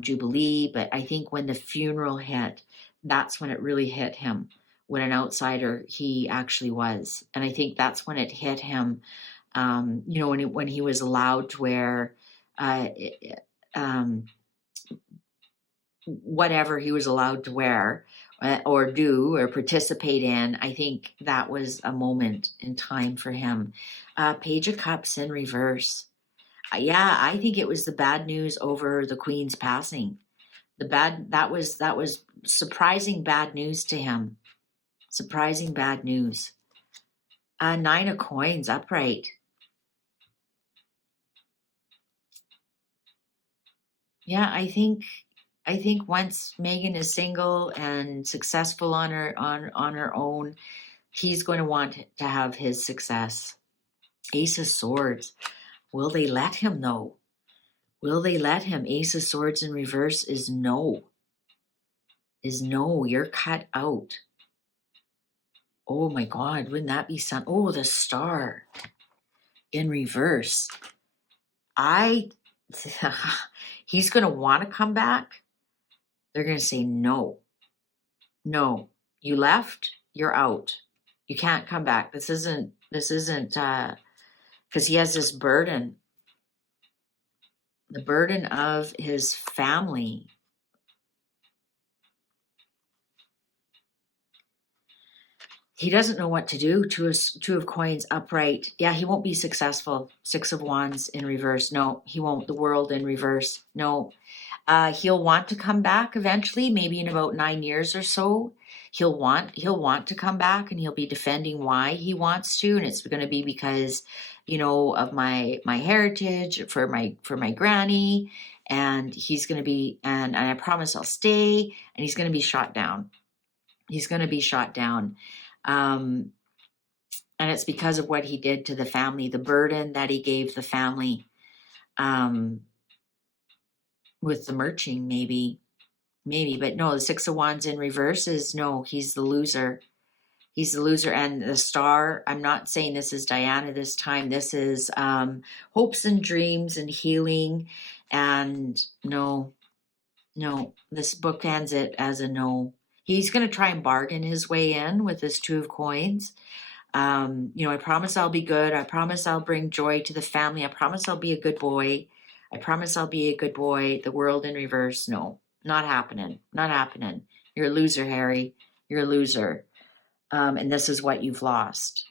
Jubilee. But I think when the funeral hit, that's when it really hit him, what an outsider he actually was. And I think that's when it hit him, when he was allowed to wear whatever he was allowed to wear or do or participate in. I think that was a moment in time for him. Page of Cups in reverse. Yeah, I think it was the bad news over the Queen's passing. That was surprising bad news to him. Surprising bad news. 9 of Coins upright. Yeah, I think once Meghan is single and successful on her own, he's going to want to have his success. Ace of Swords. Will they let him, though? Will they let him? Ace of Swords in reverse is no. You're cut out. Oh my God, wouldn't that be some? Oh, the Star in reverse. He's going to want to come back. They're going to say, no, you left, you're out. You can't come back. This isn't, because he has this burden, the burden of his family. He doesn't know what to do. Two of Coins upright. Yeah, he won't be successful. 6 of Wands in reverse. No, he won't. The World in reverse. No. He'll want to come back eventually, maybe in about 9 years or so. He'll want to come back, and he'll be defending why he wants to, and it's going to be because, of my heritage, for my granny, and he's going to be, and I promise I'll stay, and he's going to be shot down. And it's because of what he did to the family, the burden that he gave the family, with the merching, maybe, but no, the 6 of Wands in reverse is no, he's the loser. And the Star, I'm not saying this is Diana this time. This is hopes and dreams and healing. And no, this book ends it as a no. He's going to try and bargain his way in with this 2 of Coins. I promise I'll be good. I promise I'll bring joy to the family. I promise I'll be a good boy. The World in reverse. No, not happening. You're a loser, Harry. You're a loser. And this is what you've lost.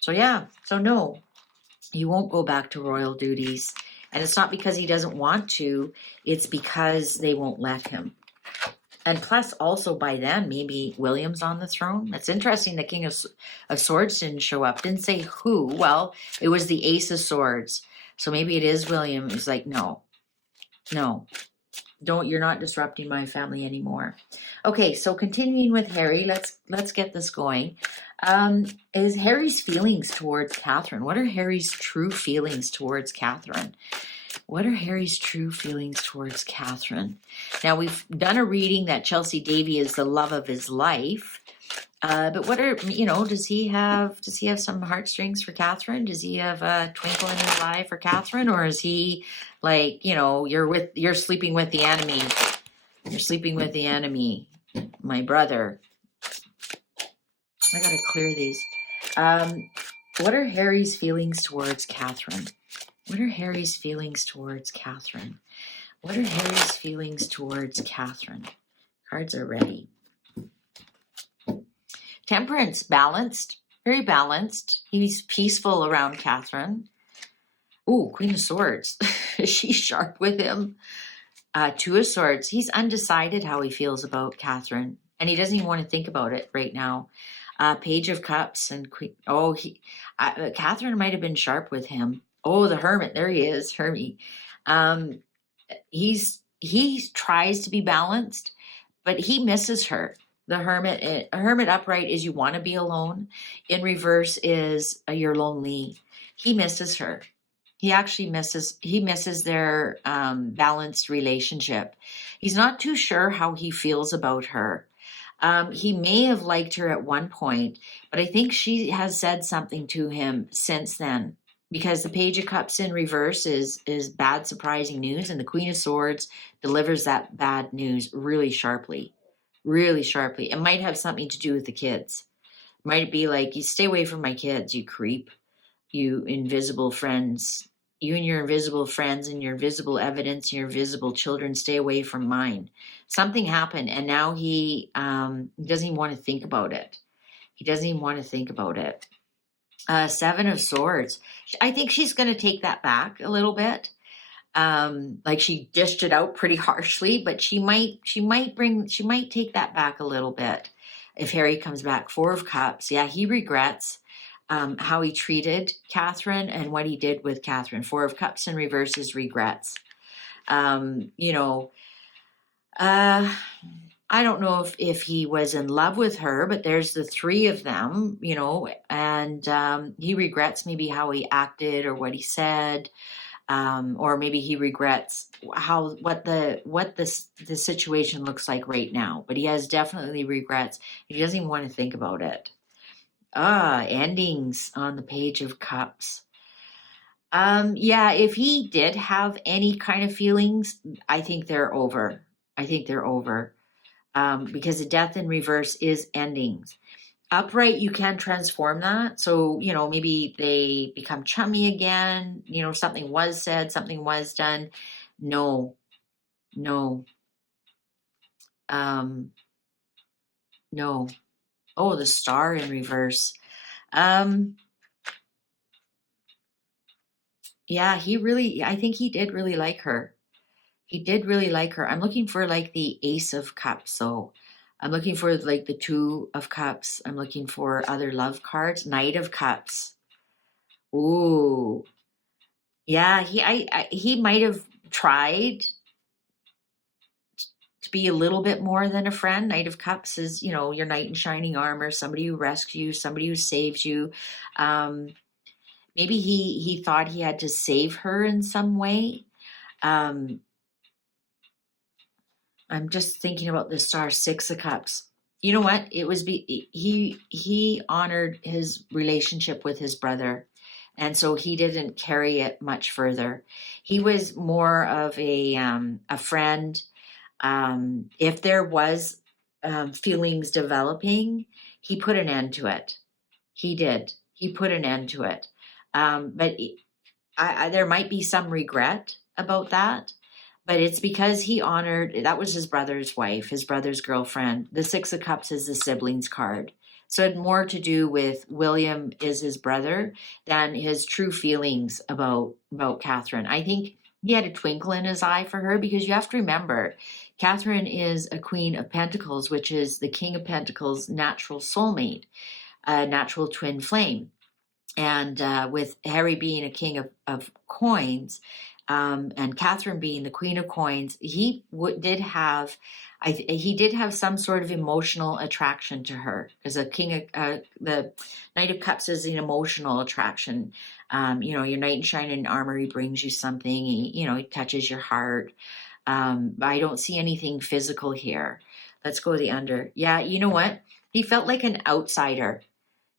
So no, he won't go back to royal duties. And it's not because he doesn't want to. It's because they won't let him. And plus, also by then, maybe William's on the throne. That's interesting. The King of Swords didn't show up. Didn't say who. Well, it was the Ace of Swords. So maybe it is William. He's like, no. You're not disrupting my family anymore. Okay, so continuing with Harry, let's get this going. Is Harry's feelings towards Catherine? What are Harry's true feelings towards Catherine? What are Harry's true feelings towards Catherine? Now, we've done a reading that Chelsea Davy is the love of his life. But what are, does he have some heartstrings for Catherine? Does he have a twinkle in his eye for Catherine? Or is he like, you're sleeping with the enemy. You're sleeping with the enemy, my brother. I gotta clear these. What are Harry's feelings towards Catherine? What are Harry's feelings towards Catherine? What are Harry's feelings towards Catherine? Cards are ready. Temperance, balanced, very balanced. He's peaceful around Catherine. Ooh, Queen of Swords. Is she sharp with him? Two of Swords. He's undecided how he feels about Catherine, and he doesn't even want to think about it right now. Page of Cups and Queen. Oh, Catherine might have been sharp with him. Oh, the Hermit. There he is, Hermie. He tries to be balanced, but he misses her. The Hermit, Hermit upright is you want to be alone. In reverse is you're lonely. He misses her. He actually misses their balanced relationship. He's not too sure how he feels about her. He may have liked her at one point, but I think she has said something to him since then. Because the Page of Cups in reverse is bad, surprising news, and the Queen of Swords delivers that bad news really sharply. Really sharply. It might have something to do with the kids. Might be like, you stay away from my kids, you creep, you invisible friends. You and your invisible friends and your invisible evidence, your invisible children, stay away from mine. Something happened, and now he doesn't even want to think about it. He doesn't even want to think about it. Seven of Swords. I think she's going to take that back a little bit. Like she dished it out pretty harshly, but she might take that back a little bit if Harry comes back. Four of Cups. Yeah, he regrets how he treated Catherine and what he did with Catherine. Four of Cups in reverse is regrets. I don't know if he was in love with her, but there's the three of them, and he regrets maybe how he acted or what he said. Or maybe he regrets what the situation looks like right now, but he has definitely regrets. He doesn't even want to think about it. Endings on the Page of Cups. Yeah, if he did have any kind of feelings, I think they're over. Because the Death in reverse is endings. Upright, you can transform that. So, maybe they become chummy again. Something was said, something was done. No. No. Oh, the Star in reverse. Yeah, I think he did really like her. He did really like her. I'm looking for like the Ace of Cups. So I'm looking for like the Two of Cups. I'm looking for other love cards. Knight of Cups. Ooh. Yeah, he might have tried to be a little bit more than a friend. Knight of Cups is, your knight in shining armor, somebody who rescues you, somebody who saves you. Maybe he thought he had to save her in some way. I'm just thinking about the Star. Six of Cups. You know what? It was he honored his relationship with his brother, and so he didn't carry it much further. He was more of a friend. If there was feelings developing, he put an end to it. He did. He put an end to it. But there might be some regret about that. But it's because he honored, that was his brother's wife, his brother's girlfriend. The Six of Cups is the siblings card. So it had more to do with William is his brother than his true feelings about Catherine. I think he had a twinkle in his eye for her, because you have to remember, Catherine is a Queen of Pentacles, which is the King of Pentacles' natural soulmate, a natural twin flame. And with Harry being a King of Coins, and Catherine being the Queen of Coins, he did have, he did have some sort of emotional attraction to her, because the Knight of Cups is an emotional attraction. You know, your knight in shining armor, he brings you something. He touches your heart. I don't see anything physical here. Let's go to the under. Yeah, you know what? He felt like an outsider.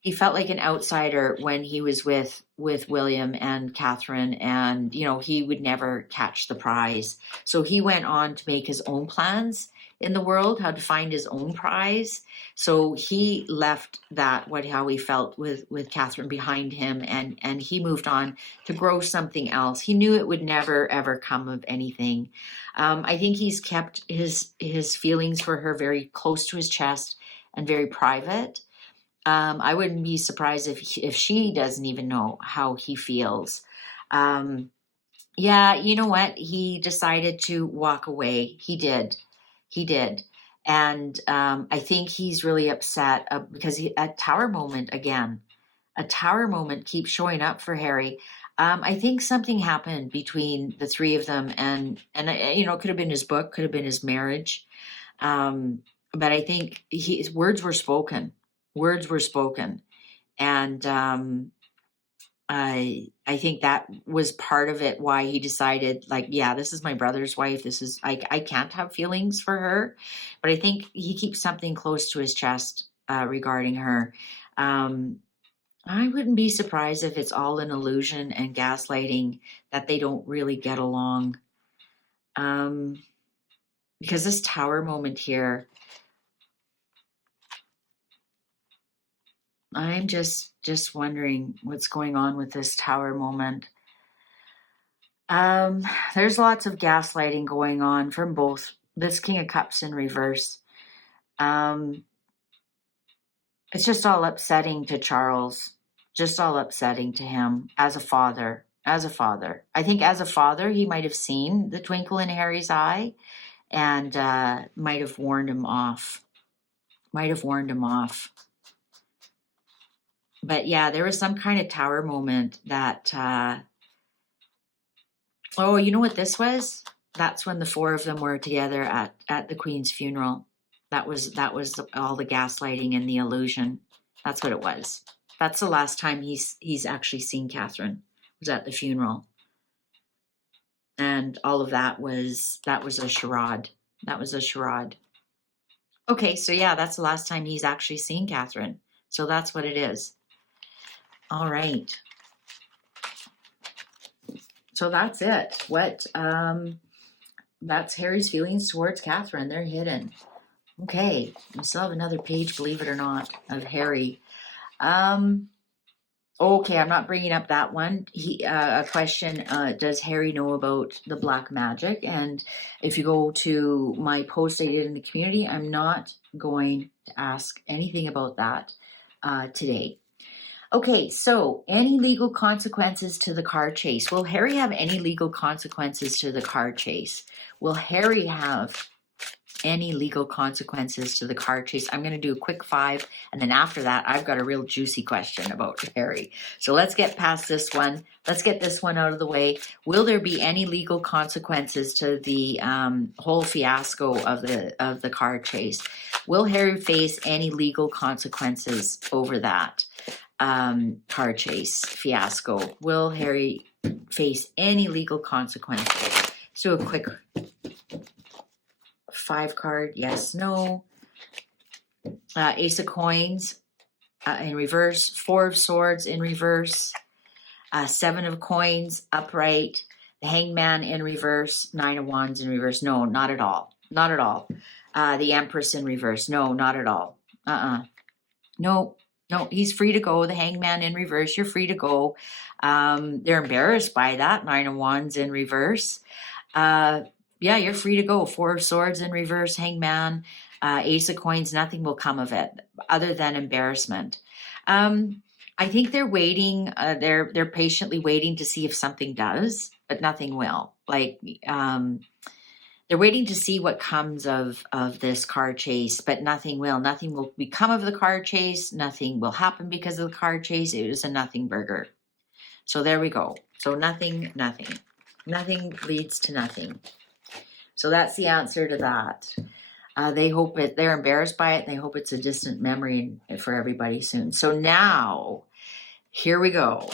He felt like an outsider when he was with William and Catherine, and he would never catch the prize. So he went on to make his own plans in the world, how to find his own prize. So he left how he felt with Catherine behind him, and he moved on to grow something else. He knew it would never ever come of anything. I think he's kept his feelings for her very close to his chest and very private. I wouldn't be surprised if she doesn't even know how he feels. Yeah, you know what? He decided to walk away. He did. And I think he's really upset because a tower moment again. A tower moment keeps showing up for Harry. I think something happened between the three of them, and it could have been his book, could have been his marriage. But I think his words were spoken. And I think that was part of it, why he decided, like, yeah, this is my brother's wife. I can't have feelings for her. But I think he keeps something close to his chest regarding her. I wouldn't be surprised if it's all an illusion and gaslighting, that they don't really get along. Because this tower moment here, I'm just wondering what's going on with this tower moment. There's lots of gaslighting going on from both. This King of Cups in reverse. It's just all upsetting to Charles. Just all upsetting to him as a father. I think as a father, he might have seen the twinkle in Harry's eye and might have warned him off. But yeah, there was some kind of tower moment that, oh, you know what this was? That's when the four of them were together at the Queen's funeral. That was all the gaslighting and the illusion. That's what it was. That's the last time he's actually seen Catherine, was at the funeral. And all of that was a charade. Okay, so yeah, that's the last time he's actually seen Catherine. So that's what it is. All right. So that's it. That's Harry's feelings towards Catherine. They're hidden. Okay, we still have another page, believe it or not, of Harry. Okay, I'm not bringing up that one. A question, does Harry know about the black magic? And if you go to my post I did in the community, I'm not going to ask anything about that today. Okay, so any legal consequences to the car chase? Will Harry have any legal consequences to the car chase? Will Harry have any legal consequences to the car chase? I'm going to do a quick 5, and then after that, I've got a real juicy question about Harry. So let's get past this one. Let's get this one out of the way. Will there be any legal consequences to the whole fiasco of the car chase? Will Harry face any legal consequences over that car chase fiasco? Will Harry face any legal consequences? Let's do a quick 5 card, yes, no. Ace of Coins in reverse, 4 of Swords in reverse, 7 of Coins upright, the Hangman in reverse, 9 of Wands in reverse. No, not at all. The Empress in reverse. No, not at all. No, he's free to go. The Hangman in reverse, you're free to go. They're embarrassed by that. 9 of Wands in reverse. Yeah, you're free to go. 4 of Swords in reverse, Hangman, Ace of Coins, nothing will come of it other than embarrassment. I think they're waiting, they're patiently waiting to see if something does, but nothing will. Like, they're waiting to see what comes of this car chase, but nothing will. Nothing will become of the car chase. Nothing will happen because of the car chase. It was a nothing burger. So there we go. So nothing. Nothing leads to nothing. So that's the answer to that. They hope they're embarrassed by it, and they hope it's a distant memory for everybody soon. So now, here we go.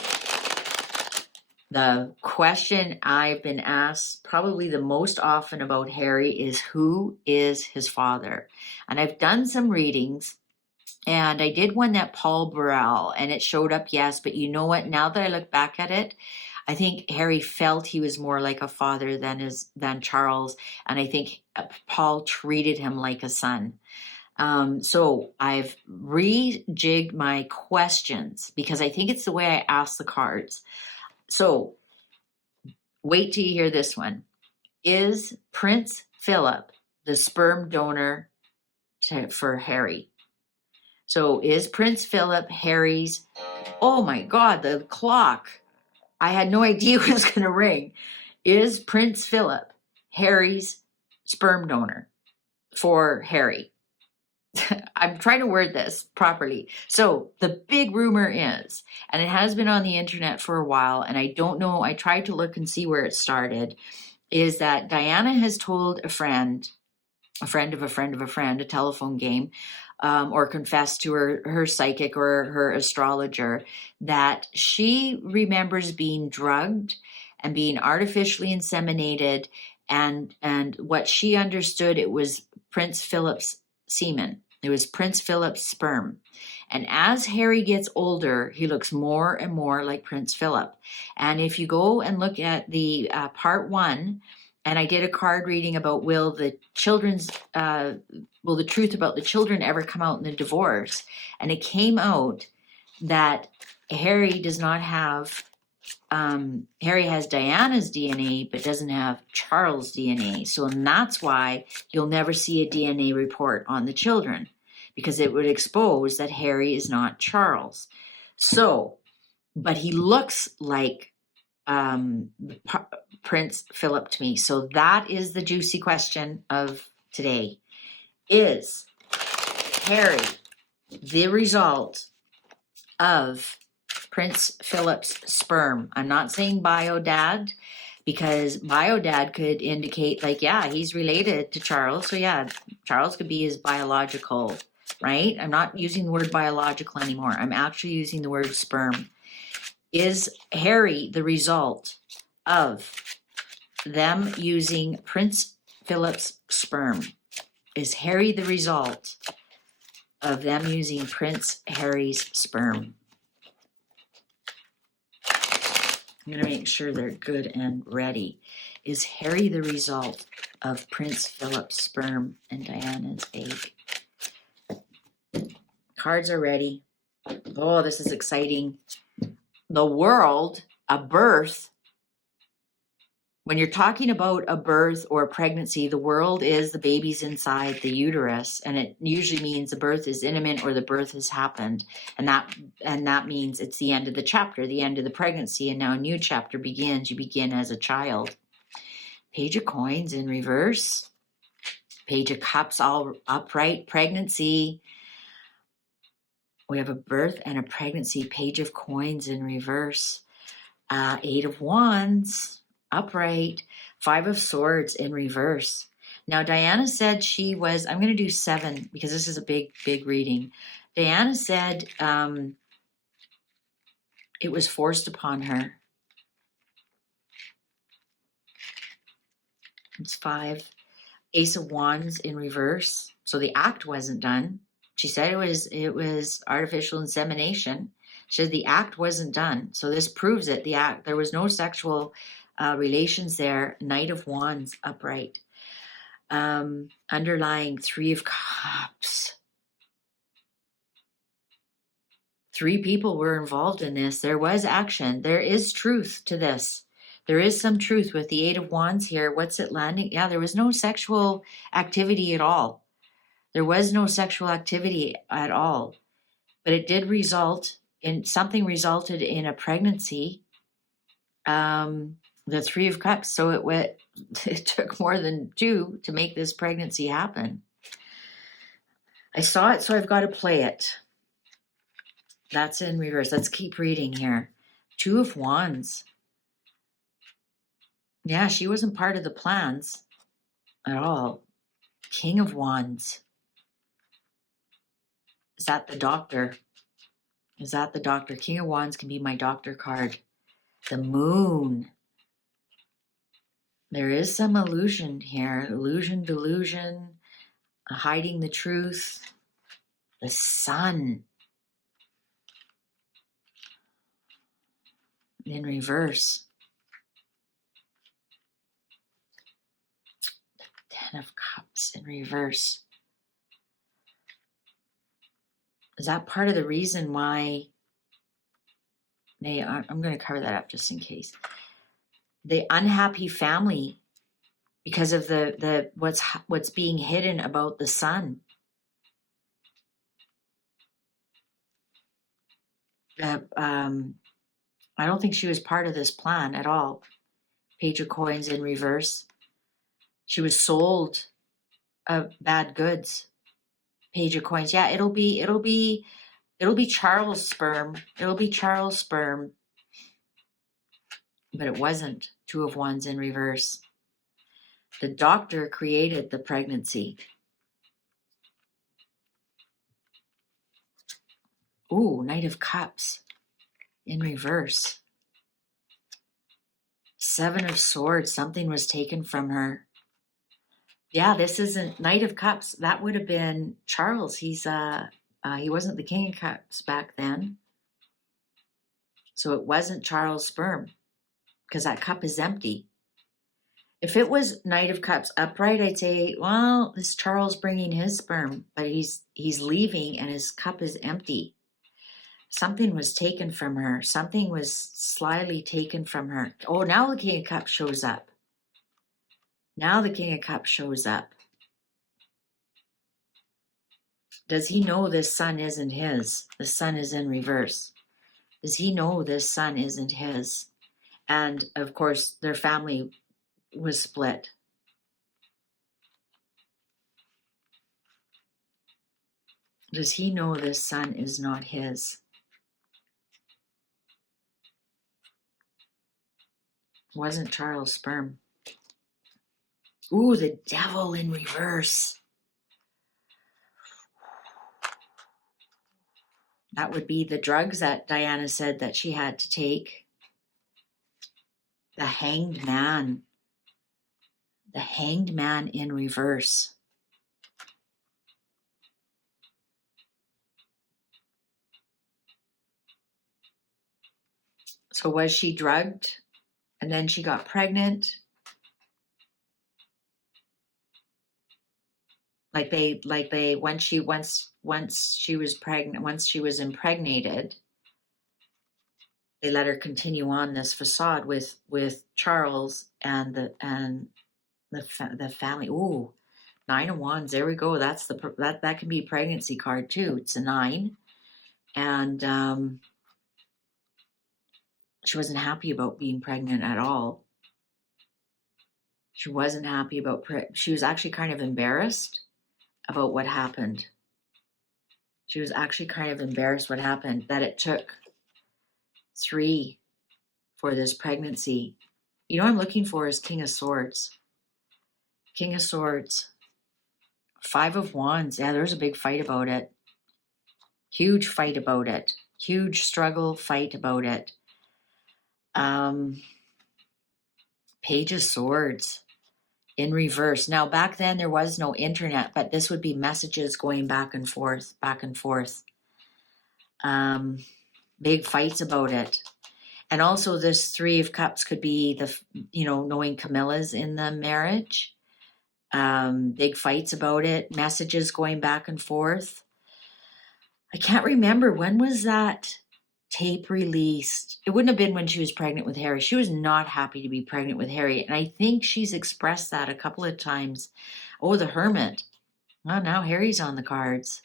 The question I've been asked probably the most often about Harry is, who is his father? And I've done some readings, and I did one that Paul Burrell, and it showed up yes, but you know what? Now that I look back at it, I think Harry felt he was more like a father than Charles, and I think Paul treated him like a son. So I've rejigged my questions because I think it's the way I ask the cards. So wait till you hear this one. Is Prince Philip the sperm donor for Harry? So is Prince Philip Harry's... Oh my God, the clock. I had no idea it was going to ring. Is Prince Philip Harry's sperm donor for Harry? I'm trying to word this properly. So the big rumor is, and it has been on the internet for a while, and I don't know, I tried to look and see where it started, is that Diana has told a friend of a friend of a friend, a telephone game, or confessed to her psychic or her astrologer, that she remembers being drugged and being artificially inseminated, and what she understood, it was Prince Philip's semen. It was Prince Philip's sperm. And as Harry gets older, he looks more and more like Prince Philip. And if you go and look at the part 1, and I did a card reading about will the truth about the children ever come out in the divorce? And it came out that Harry does not have, Harry has Diana's DNA, but doesn't have Charles' DNA. So, and that's why you'll never see a DNA report on the children, because it would expose that Harry is not Charles. So, but he looks like Prince Philip to me. So that is the juicy question of today. Is Harry the result of Prince Philip's sperm? I'm not saying biodad, because biodad could indicate like, yeah, he's related to Charles. So yeah, Charles could be his biological, right? I'm not using the word biological anymore. I'm actually using the word sperm. Is Harry the result of them using Prince Philip's sperm? Is Harry the result of them using Prince Harry's sperm? I'm going to make sure they're good and ready. Is Harry the result of Prince Philip's sperm and Diana's egg? Cards are ready. Oh, this is exciting. The world, a birth. When you're talking about a birth or a pregnancy, the world is the baby's inside the uterus, and it usually means the birth is imminent or the birth has happened, and that means it's the end of the chapter, the end of the pregnancy, and now a new chapter begins. You begin as a child. Page of Coins in reverse. Page of Cups all upright. Pregnancy. We have a birth and a pregnancy. Page of Coins in reverse. 8 of Wands. Upright. 5 of Swords in reverse. Now, Diana said she was, I'm going to do 7 because this is a big, big reading. Diana said it was forced upon her. It's 5. Ace of Wands in reverse. So the act wasn't done. She said it was artificial insemination. She said the act wasn't done. So this proves it. The act, there was no sexual relations there. Knight of Wands upright. Underlying 3 of Cups. 3 people were involved in this. There was action. There is truth to this. There is some truth with the 8 of Wands here. What's it landing? Yeah, there was no sexual activity at all. There was no sexual activity at all. But it did result in, something resulted in a pregnancy. The 3 of Cups. So it took more than 2 to make this pregnancy happen. I saw it, so I've got to play it. That's in reverse. Let's keep reading here. 2 of Wands. Yeah, she wasn't part of the plans at all. King of Wands. Is that the Doctor? Is that the Doctor? King of Wands can be my Doctor card. The Moon. There is some illusion here. Illusion, delusion, hiding the truth. The Sun. In reverse. Ten of Cups in reverse. Is that part of the reason why they are? I'm going to cover that up just in case. The unhappy family because of the what's being hidden about the Sun. I don't think she was part of this plan at all. Page of Coins in reverse. She was sold bad goods. Page of Coins. Yeah, it'll be Charles' sperm. It'll be Charles' sperm. But it wasn't. Two of Wands in reverse. The Doctor created the pregnancy. Ooh, Knight of Cups in reverse. Seven of Swords. Something was taken from her. Yeah, this isn't Knight of Cups. That would have been Charles. He wasn't the King of Cups back then. So it wasn't Charles' sperm because that cup is empty. If it was Knight of Cups upright, I'd say, well, this is Charles bringing his sperm, but he's leaving and his cup is empty. Something was taken from her. Something was slyly taken from her. Oh, now the King of Cups shows up. Now the King of Cups shows up. Does he know this Sun isn't his? The Sun is in reverse. Does he know this Sun isn't his? And of course, their family was split. Does he know this Sun is not his? Wasn't Charles' sperm. Ooh, the Devil in reverse. That would be the drugs that Diana said that she had to take. The Hanged Man. The Hanged Man in reverse. So was she drugged and then she got pregnant? Like they once she was pregnant, once she was impregnated, they let her continue on this facade with Charles and the family. Ooh, Nine of Wands. There we go. That's that can be a pregnancy card too. It's a 9, and she wasn't happy about being pregnant at all. She wasn't happy about. She was actually kind of embarrassed about what happened. She was actually kind of embarrassed what happened, that it took 3 for this pregnancy. You know what I'm looking for is King of Swords. King of Swords. 5 of Wands. Yeah, there's a big fight about it. Huge fight about it. Huge struggle, fight about it. Page of Swords in reverse. Now, back then there was no internet, but this would be messages going back and forth, back and forth. Big fights about it. And also this 3 of Cups could be knowing Camilla's in the marriage. Big fights about it. Messages going back and forth. I can't remember, when was that tape released? It wouldn't have been when she was pregnant with Harry. She was not happy to be pregnant with Harry. And I think she's expressed that a couple of times. Oh, the Hermit. Well, now Harry's on the cards.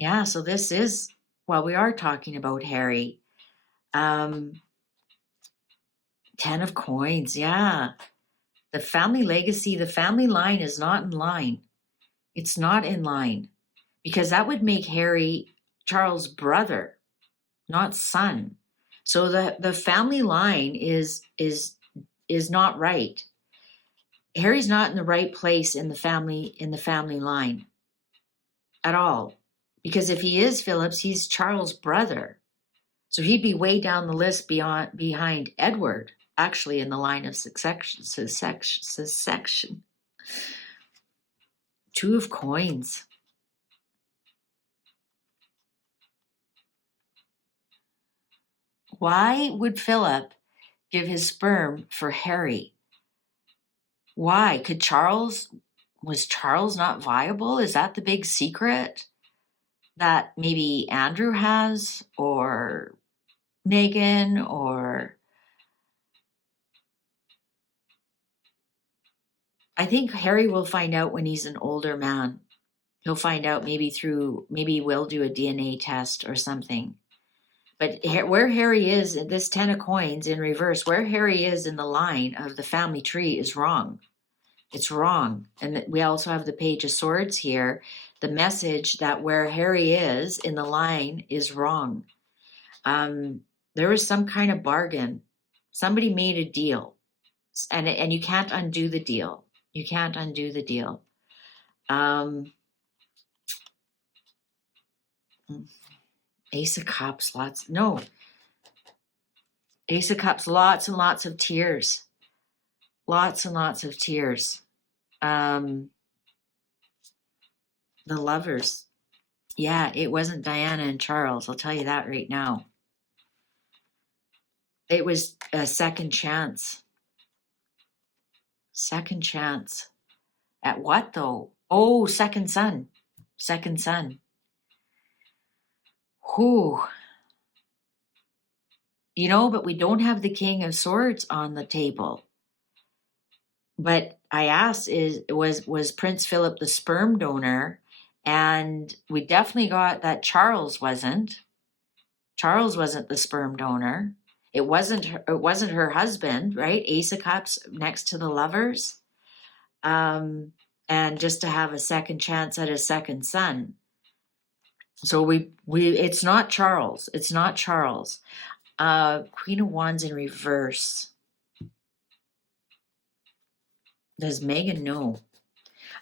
Yeah, so this is, well, we are talking about Harry. 10 of Coins, yeah. The family legacy, the family line is not in line. It's not in line. Because that would make Harry Charles' brother, not son. So the family line is is not right. Harry's not in the right place in the family line at all. Because if he is Philip's, he's Charles' brother. So he'd be way down the list behind Edward, actually, in the line of succession. Two of coins. Why would Philip give his sperm for Harry? Why? Was Charles not viable? Is that the big secret that maybe Andrew has, or Meghan, or... I think Harry will find out when he's an older man. He'll find out maybe we'll do a DNA test or something. But where Harry is, this 10 of coins in reverse, where Harry is in the line of the family tree is wrong. It's wrong. And we also have the Page of Swords here. The message that where Harry is in the line is wrong. There was some kind of bargain. Somebody made a deal. And you can't undo the deal. You can't undo the deal. Ace of Cups, Ace of Cups, lots and lots of tears. Lots and lots of tears. The Lovers. Yeah, it wasn't Diana and Charles. I'll tell you that right now. It was a second chance. Second chance. At what, though? Oh, second son. Second son. Whew. You know, but we don't have the King of Swords on the table. But I asked, was Prince Philip the sperm donor? And we definitely got that Charles wasn't. Charles wasn't the sperm donor. It wasn't her husband, right? Ace of Cups next to the Lovers. And just to have a second chance at a second son. So it's not Charles. It's not Charles. Queen of Wands in reverse. Does Meghan know?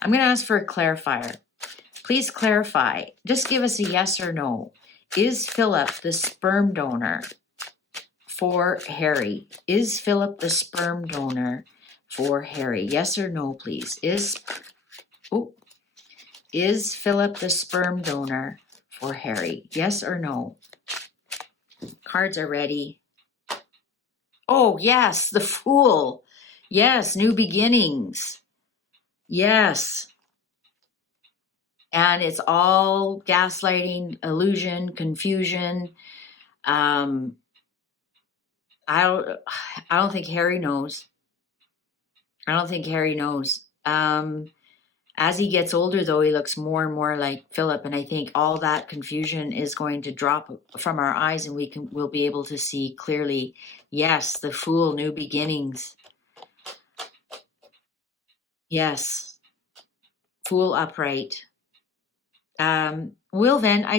I'm going to ask for a clarifier. Please clarify. Just give us a yes or no. Is Philip the sperm donor for Harry? Is Philip the sperm donor for Harry? Yes or no, please. Is Philip the sperm donor for Harry? Yes or no? Cards are ready. Oh, yes, the Fool. Yes, new beginnings. Yes. And it's all gaslighting, illusion, confusion. I don't think Harry knows. I don't think Harry knows. As he gets older, though, he looks more and more like Philip, and I think all that confusion is going to drop from our eyes, and we'll be able to see clearly. Yes, the Fool, new beginnings. Yes, Fool upright. I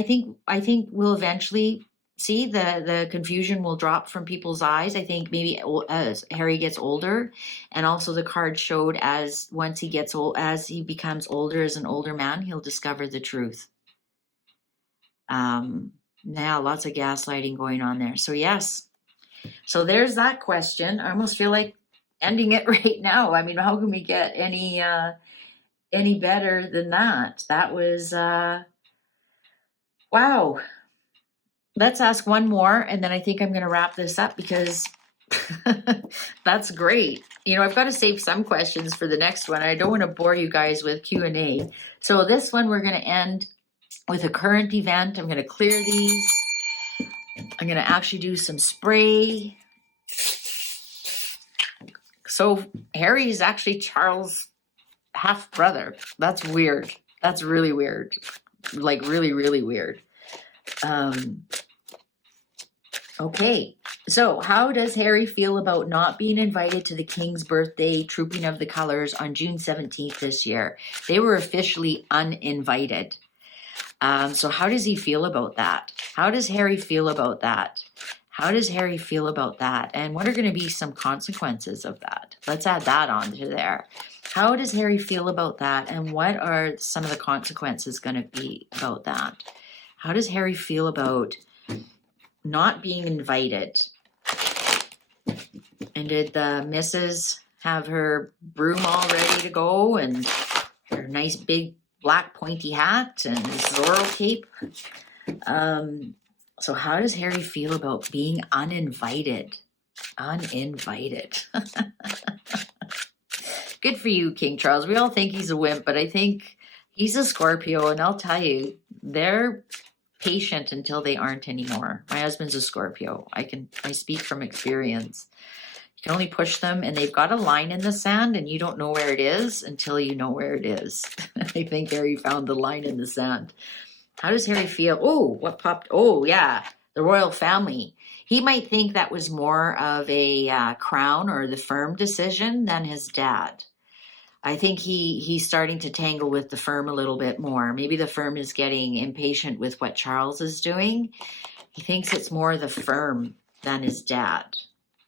think we'll eventually see the confusion will drop from people's eyes. I think maybe as Harry gets older, and also the card showed as he becomes older as an older man, he'll discover the truth. Now lots of gaslighting going on there. So yes, so there's that question. I almost feel like ending it right now. I mean, how can we get any better than that? That was wow. Let's ask one more, and then I think I'm going to wrap this up because that's great. You know, I've got to save some questions for the next one. I don't want to bore you guys with Q&A. So this one, we're going to end with a current event. I'm going to clear these. I'm going to actually do some spray. So Harry is actually Charles' half-brother. That's weird. That's really weird. Like really, really weird. Okay, so how does Harry feel about not being invited to the King's birthday Trooping of the Colors on June 17th this year? They were officially uninvited. So how does he feel about that? How does Harry feel about that? How does Harry feel about that? And what are going to be some consequences of that? Let's add that on to there. How does Harry feel about that? And what are some of the consequences going to be about that? How does Harry feel about not being invited? And did the missus have her broom all ready to go and her nice big black pointy hat and Zorro cape? So how does Harry feel about being uninvited? Uninvited. Good for you, King Charles. We all think he's a wimp, but I think he's a Scorpio, and I'll tell you, they're patient until they aren't anymore. My husband's a Scorpio. I speak from experience. You can only push them, and they've got a line in the sand, and you don't know where it is until you know where it is. I think Harry found the line in the sand. How does Harry feel? Oh, what popped? Oh, yeah, the royal family. He might think that was more of a crown or the firm decision than his dad. I think he's starting to tangle with the firm a little bit more. Maybe the firm is getting impatient with what Charles is doing. He thinks it's more the firm than his dad.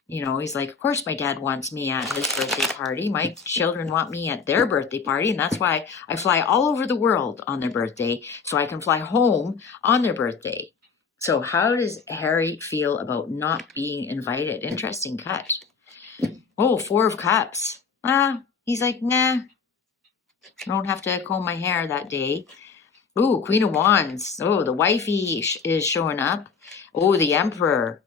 You know, he's like, of course my dad wants me at his birthday party. My children want me at their birthday party. And that's why I fly all over the world on their birthday so I can fly home on their birthday. So how does Harry feel about not being invited? Interesting cut. Oh, 4 of Cups. He's like, nah, I don't have to comb my hair that day. Ooh, Queen of Wands. Oh, the wifey is showing up. Oh, the Emperor.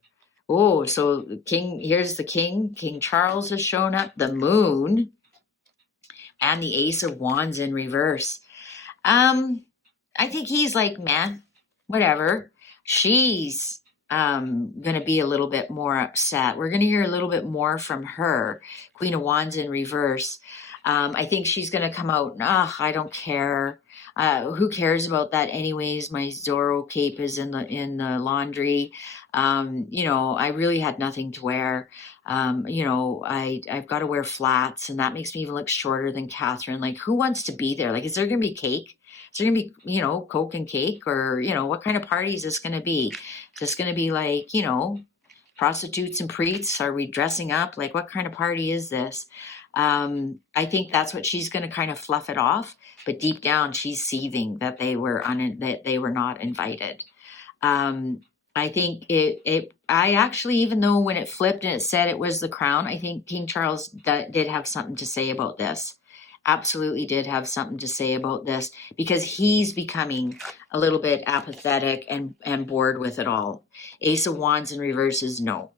Oh, so here's the King. King Charles has shown up. The Moon. And the Ace of Wands in reverse. I think he's like, meh, whatever. She's going to be a little bit more upset. We're going to hear a little bit more from her. Queen of Wands in reverse. I think she's going to come out, I don't care. Who cares about that anyways? My Zorro cape is in the laundry. I really had nothing to wear. I've got to wear flats, and that makes me even look shorter than Catherine. Like, who wants to be there? Like, is there going to be cake? Is there going to be, Coke and cake? Or, what kind of party is this going to be? Is this going to be like, prostitutes and priests? Are we dressing up? Like, what kind of party is this? I think that's what she's going to kind of fluff it off, but deep down she's seething that they were not invited. I think I actually, even though when it flipped and it said it was the crown, I think King Charles did have something to say about this. Absolutely did have something to say about this, because he's becoming a little bit apathetic and bored with it all. Ace of Wands in reverse is no.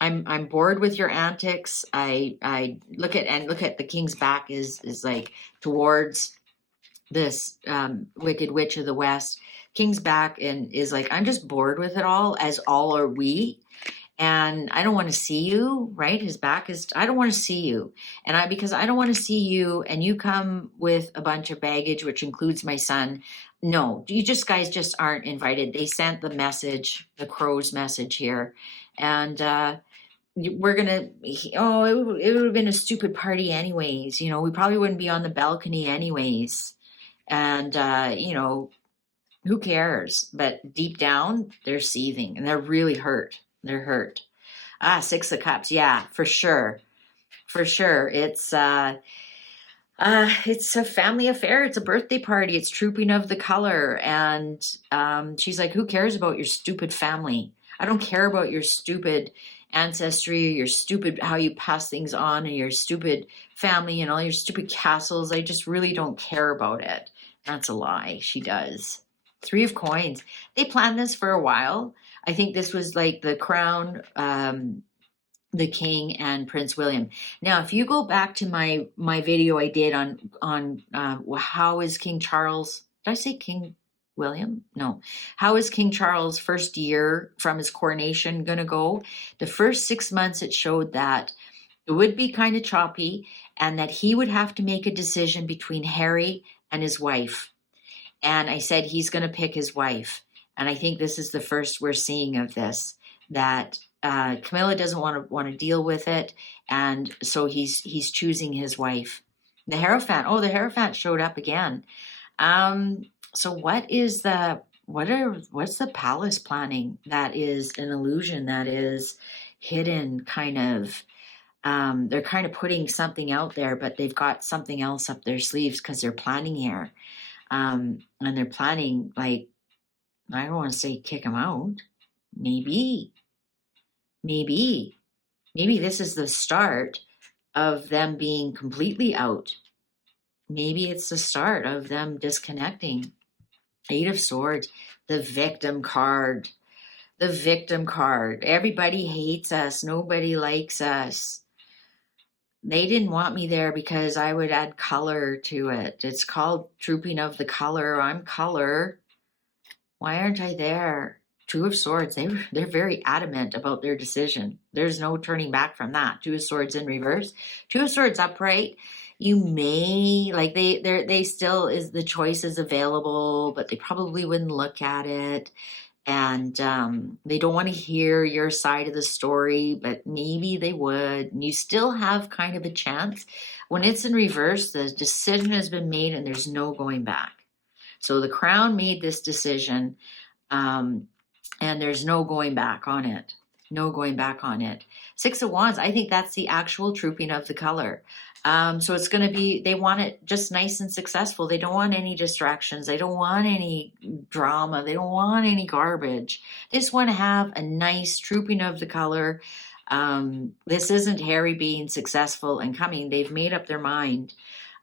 I'm bored with your antics. I look at the King's back is like towards this Wicked Witch of the West. King's back and is like, I'm just bored with it all, as all are we. And I don't want to see you, right? His back is, I don't want to see you. Because I don't want to see you, and you come with a bunch of baggage, which includes my son. No, you guys just aren't invited. They sent the message, the crow's message here. And, we're gonna, it would have been a stupid party anyways. We probably wouldn't be on the balcony anyways. And, who cares? But deep down, they're seething and they're really hurt. They're hurt. 6 of Cups. Yeah, for sure. It's a family affair. It's a birthday party. It's trooping of the color. And she's like, who cares about your stupid family? I don't care about your stupid ancestry, your stupid how you pass things on, and your stupid family and all your stupid castles. I just really don't care about it. That's a lie. She does. 3 of Coins. They planned this for a while. I think this was like the crown, the King, and Prince William. Now, if you go back to my video I did on how is King Charles, did I say King William? No. How is King Charles' first year from his coronation going to go? The first 6 months, it showed that it would be kind of choppy, and that he would have to make a decision between Harry and his wife. And I said he's going to pick his wife. And I think this is the first we're seeing of this, that Camilla doesn't want to deal with it, and so he's choosing his wife. The Hierophant. Oh, the Hierophant showed up again. So what is the what's the palace planning that is an illusion, that is hidden, kind of. They're kind of putting something out there, but they've got something else up their sleeves because they're planning here. And they're planning, like, I don't want to say kick them out. Maybe, maybe, maybe this is the start of them being completely out. Maybe it's the start of them disconnecting. Eight of Swords, the victim card. The victim card. Everybody hates us. Nobody likes us. They didn't want me there because I would add color to it. It's called Trooping of the Color. I'm color. Why aren't I there? Two of Swords. They're very adamant about their decision. There's no turning back from that. Two of Swords in reverse. Two of Swords upright. You may, like, they still is, the choice is available, but they probably wouldn't look at it. And they don't want to hear your side of the story, but maybe they would. And you still have kind of a chance. When it's in reverse, the decision has been made and there's no going back. So the Crown made this decision, and there's no going back on it. No going back on it. Six of Wands, I think that's the actual trooping of the color. So it's going to be, they want it just nice and successful. They don't want any distractions. They don't want any drama. They don't want any garbage. They just want to have a nice trooping of the color. This isn't Harry being successful and coming. They've made up their mind.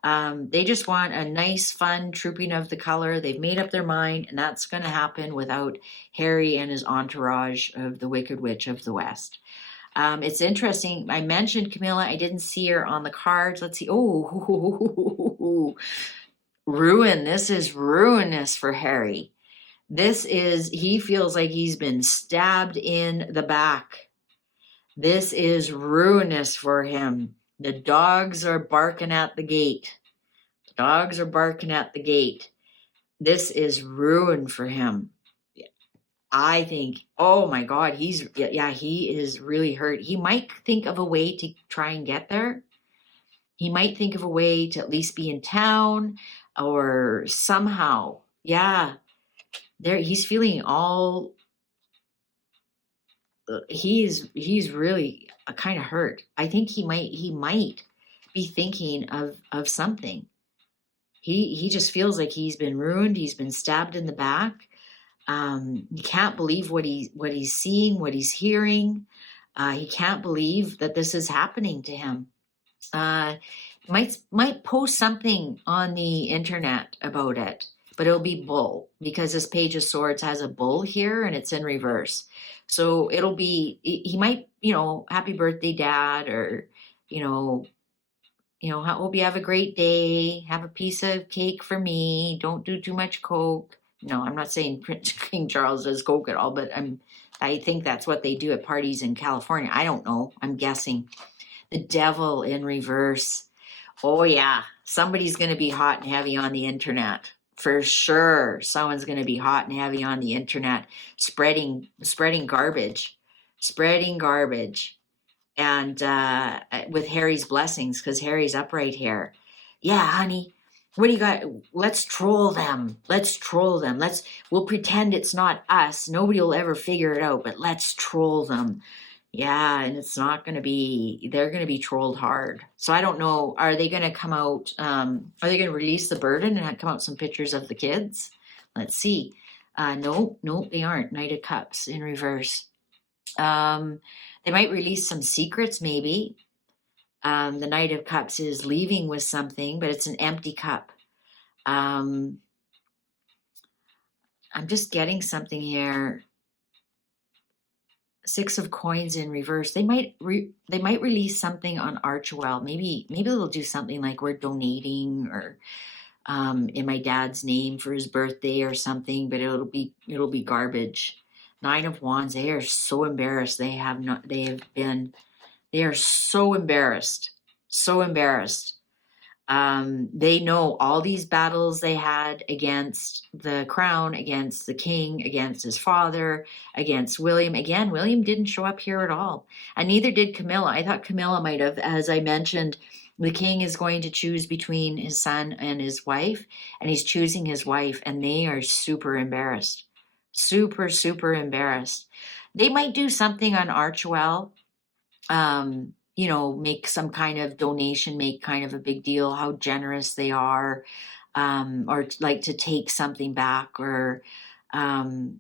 They just want a nice, fun trooping of the color. They've made up their mind, and that's going to happen without Harry and his entourage of the Wicked Witch of the West. It's interesting. I mentioned Camilla. I didn't see her on the cards. Let's see. Oh, ruin. This is ruinous for Harry. He feels like he's been stabbed in the back. This is ruinous for him. The dogs are barking at the gate. The dogs are barking at the gate. This is ruin for him. I think, oh my God, he is really hurt. He might think of a way to try and get there. He might think of a way to at least be in town or somehow. Yeah, he's feeling all, he's really kind of hurt. I think he might be thinking of something. He just feels like he's been ruined. He's been stabbed in the back. He can't believe what he's seeing, what he's hearing. He can't believe that this is happening to him. Might post something on the internet about it, but it'll be bull, because this Page of Swords has a bull here and it's in reverse. So it'll be, he might, happy birthday, Dad, or, hope you have a great day. Have a piece of cake for me. Don't do too much coke. No, I'm not saying King Charles does coke at all, but I think that's what they do at parties in California. I don't know. I'm guessing. The Devil in reverse. Oh yeah, somebody's going to be hot and heavy on the internet. For sure, someone's going to be hot and heavy on the internet, spreading garbage. And with Harry's blessings, because Harry's upright here. Yeah, honey. What do you got? Let's troll them. We'll pretend it's not us. Nobody will ever figure it out, but let's troll them. Yeah, and it's not going to be, they're going to be trolled hard. So I don't know, are they going to come out, are they going to release the burden and come out some pictures of the kids? Let's see. No, they aren't. Knight of Cups in reverse. They might release some secrets, maybe. The Knight of Cups is leaving with something, but it's an empty cup. I'm just getting something here. Six of Coins in reverse. They might release something on Archewell. Maybe they'll do something like we're donating, or in my dad's name for his birthday or something. But it'll be garbage. Nine of Wands. They are so embarrassed. They are so embarrassed. They know all these battles they had against the Crown, against the king, against his father, against William. Again, William didn't show up here at all. And neither did Camilla. I thought Camilla might have. As I mentioned, the king is going to choose between his son and his wife, and he's choosing his wife, and they are super embarrassed. Super, super embarrassed. They might do something on Archwell, you know, make some kind of donation, make kind of a big deal, how generous they are, or like to take something back, or um,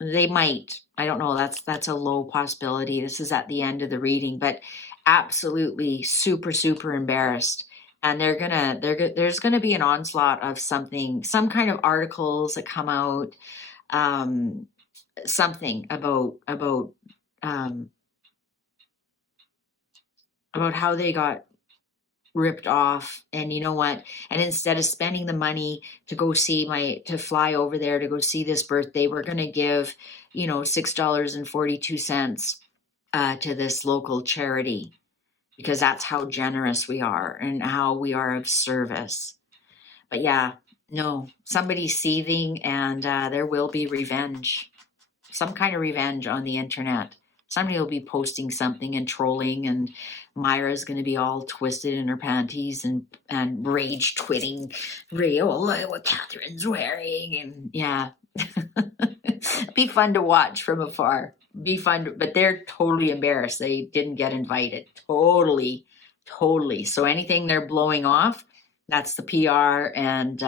they might. I don't know. That's a low possibility. This is at the end of the reading, but absolutely super, super embarrassed. And there's gonna be an onslaught of something, some kind of articles that come out, um, something um, about how they got ripped off. And you know what, and instead of spending the money to go see to fly over there to go see this birthday, we're going to give, you know, $6.42 to this local charity, because that's how generous we are and how we are of service. But yeah, no, somebody's seething, and there will be revenge, some kind of revenge on the internet. Somebody will be posting something and trolling, and Myra's going to be all twisted in her panties and rage twitting, oh, look at what Catherine's wearing. And yeah, be fun to watch from afar. Be fun, but they're totally embarrassed. They didn't get invited. Totally, totally. So anything they're blowing off, that's the PR. And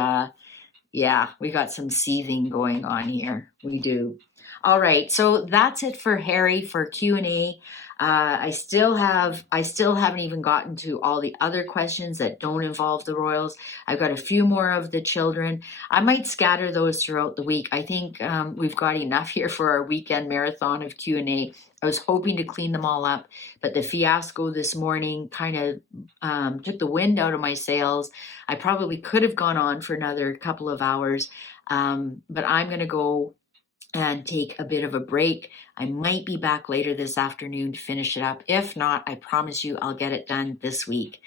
yeah, we got some seething going on here. We do. All right, so that's it for Harry for Q&A. I still haven't even gotten to all the other questions that don't involve the royals. I've got a few more of the children. I might scatter those throughout the week. I think we've got enough here for our weekend marathon of Q&A. I was hoping to clean them all up, but the fiasco this morning kind of took the wind out of my sails. I probably could have gone on for another couple of hours, but I'm going to go and take a bit of a break. I might be back later this afternoon to finish it up. If not, I promise you I'll get it done this week.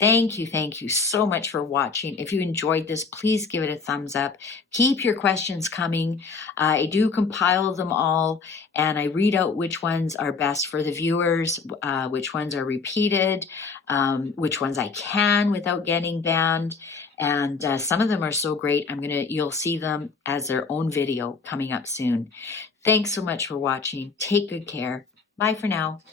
Thank you so much for watching. If you enjoyed this, please give it a thumbs up. Keep your questions coming. I do compile them all, and I read out which ones are best for the viewers, which ones are repeated, which ones I can without getting banned. And some of them are so great, you'll see them as their own video coming up soon. Thanks so much for watching. Take good care. Bye for now.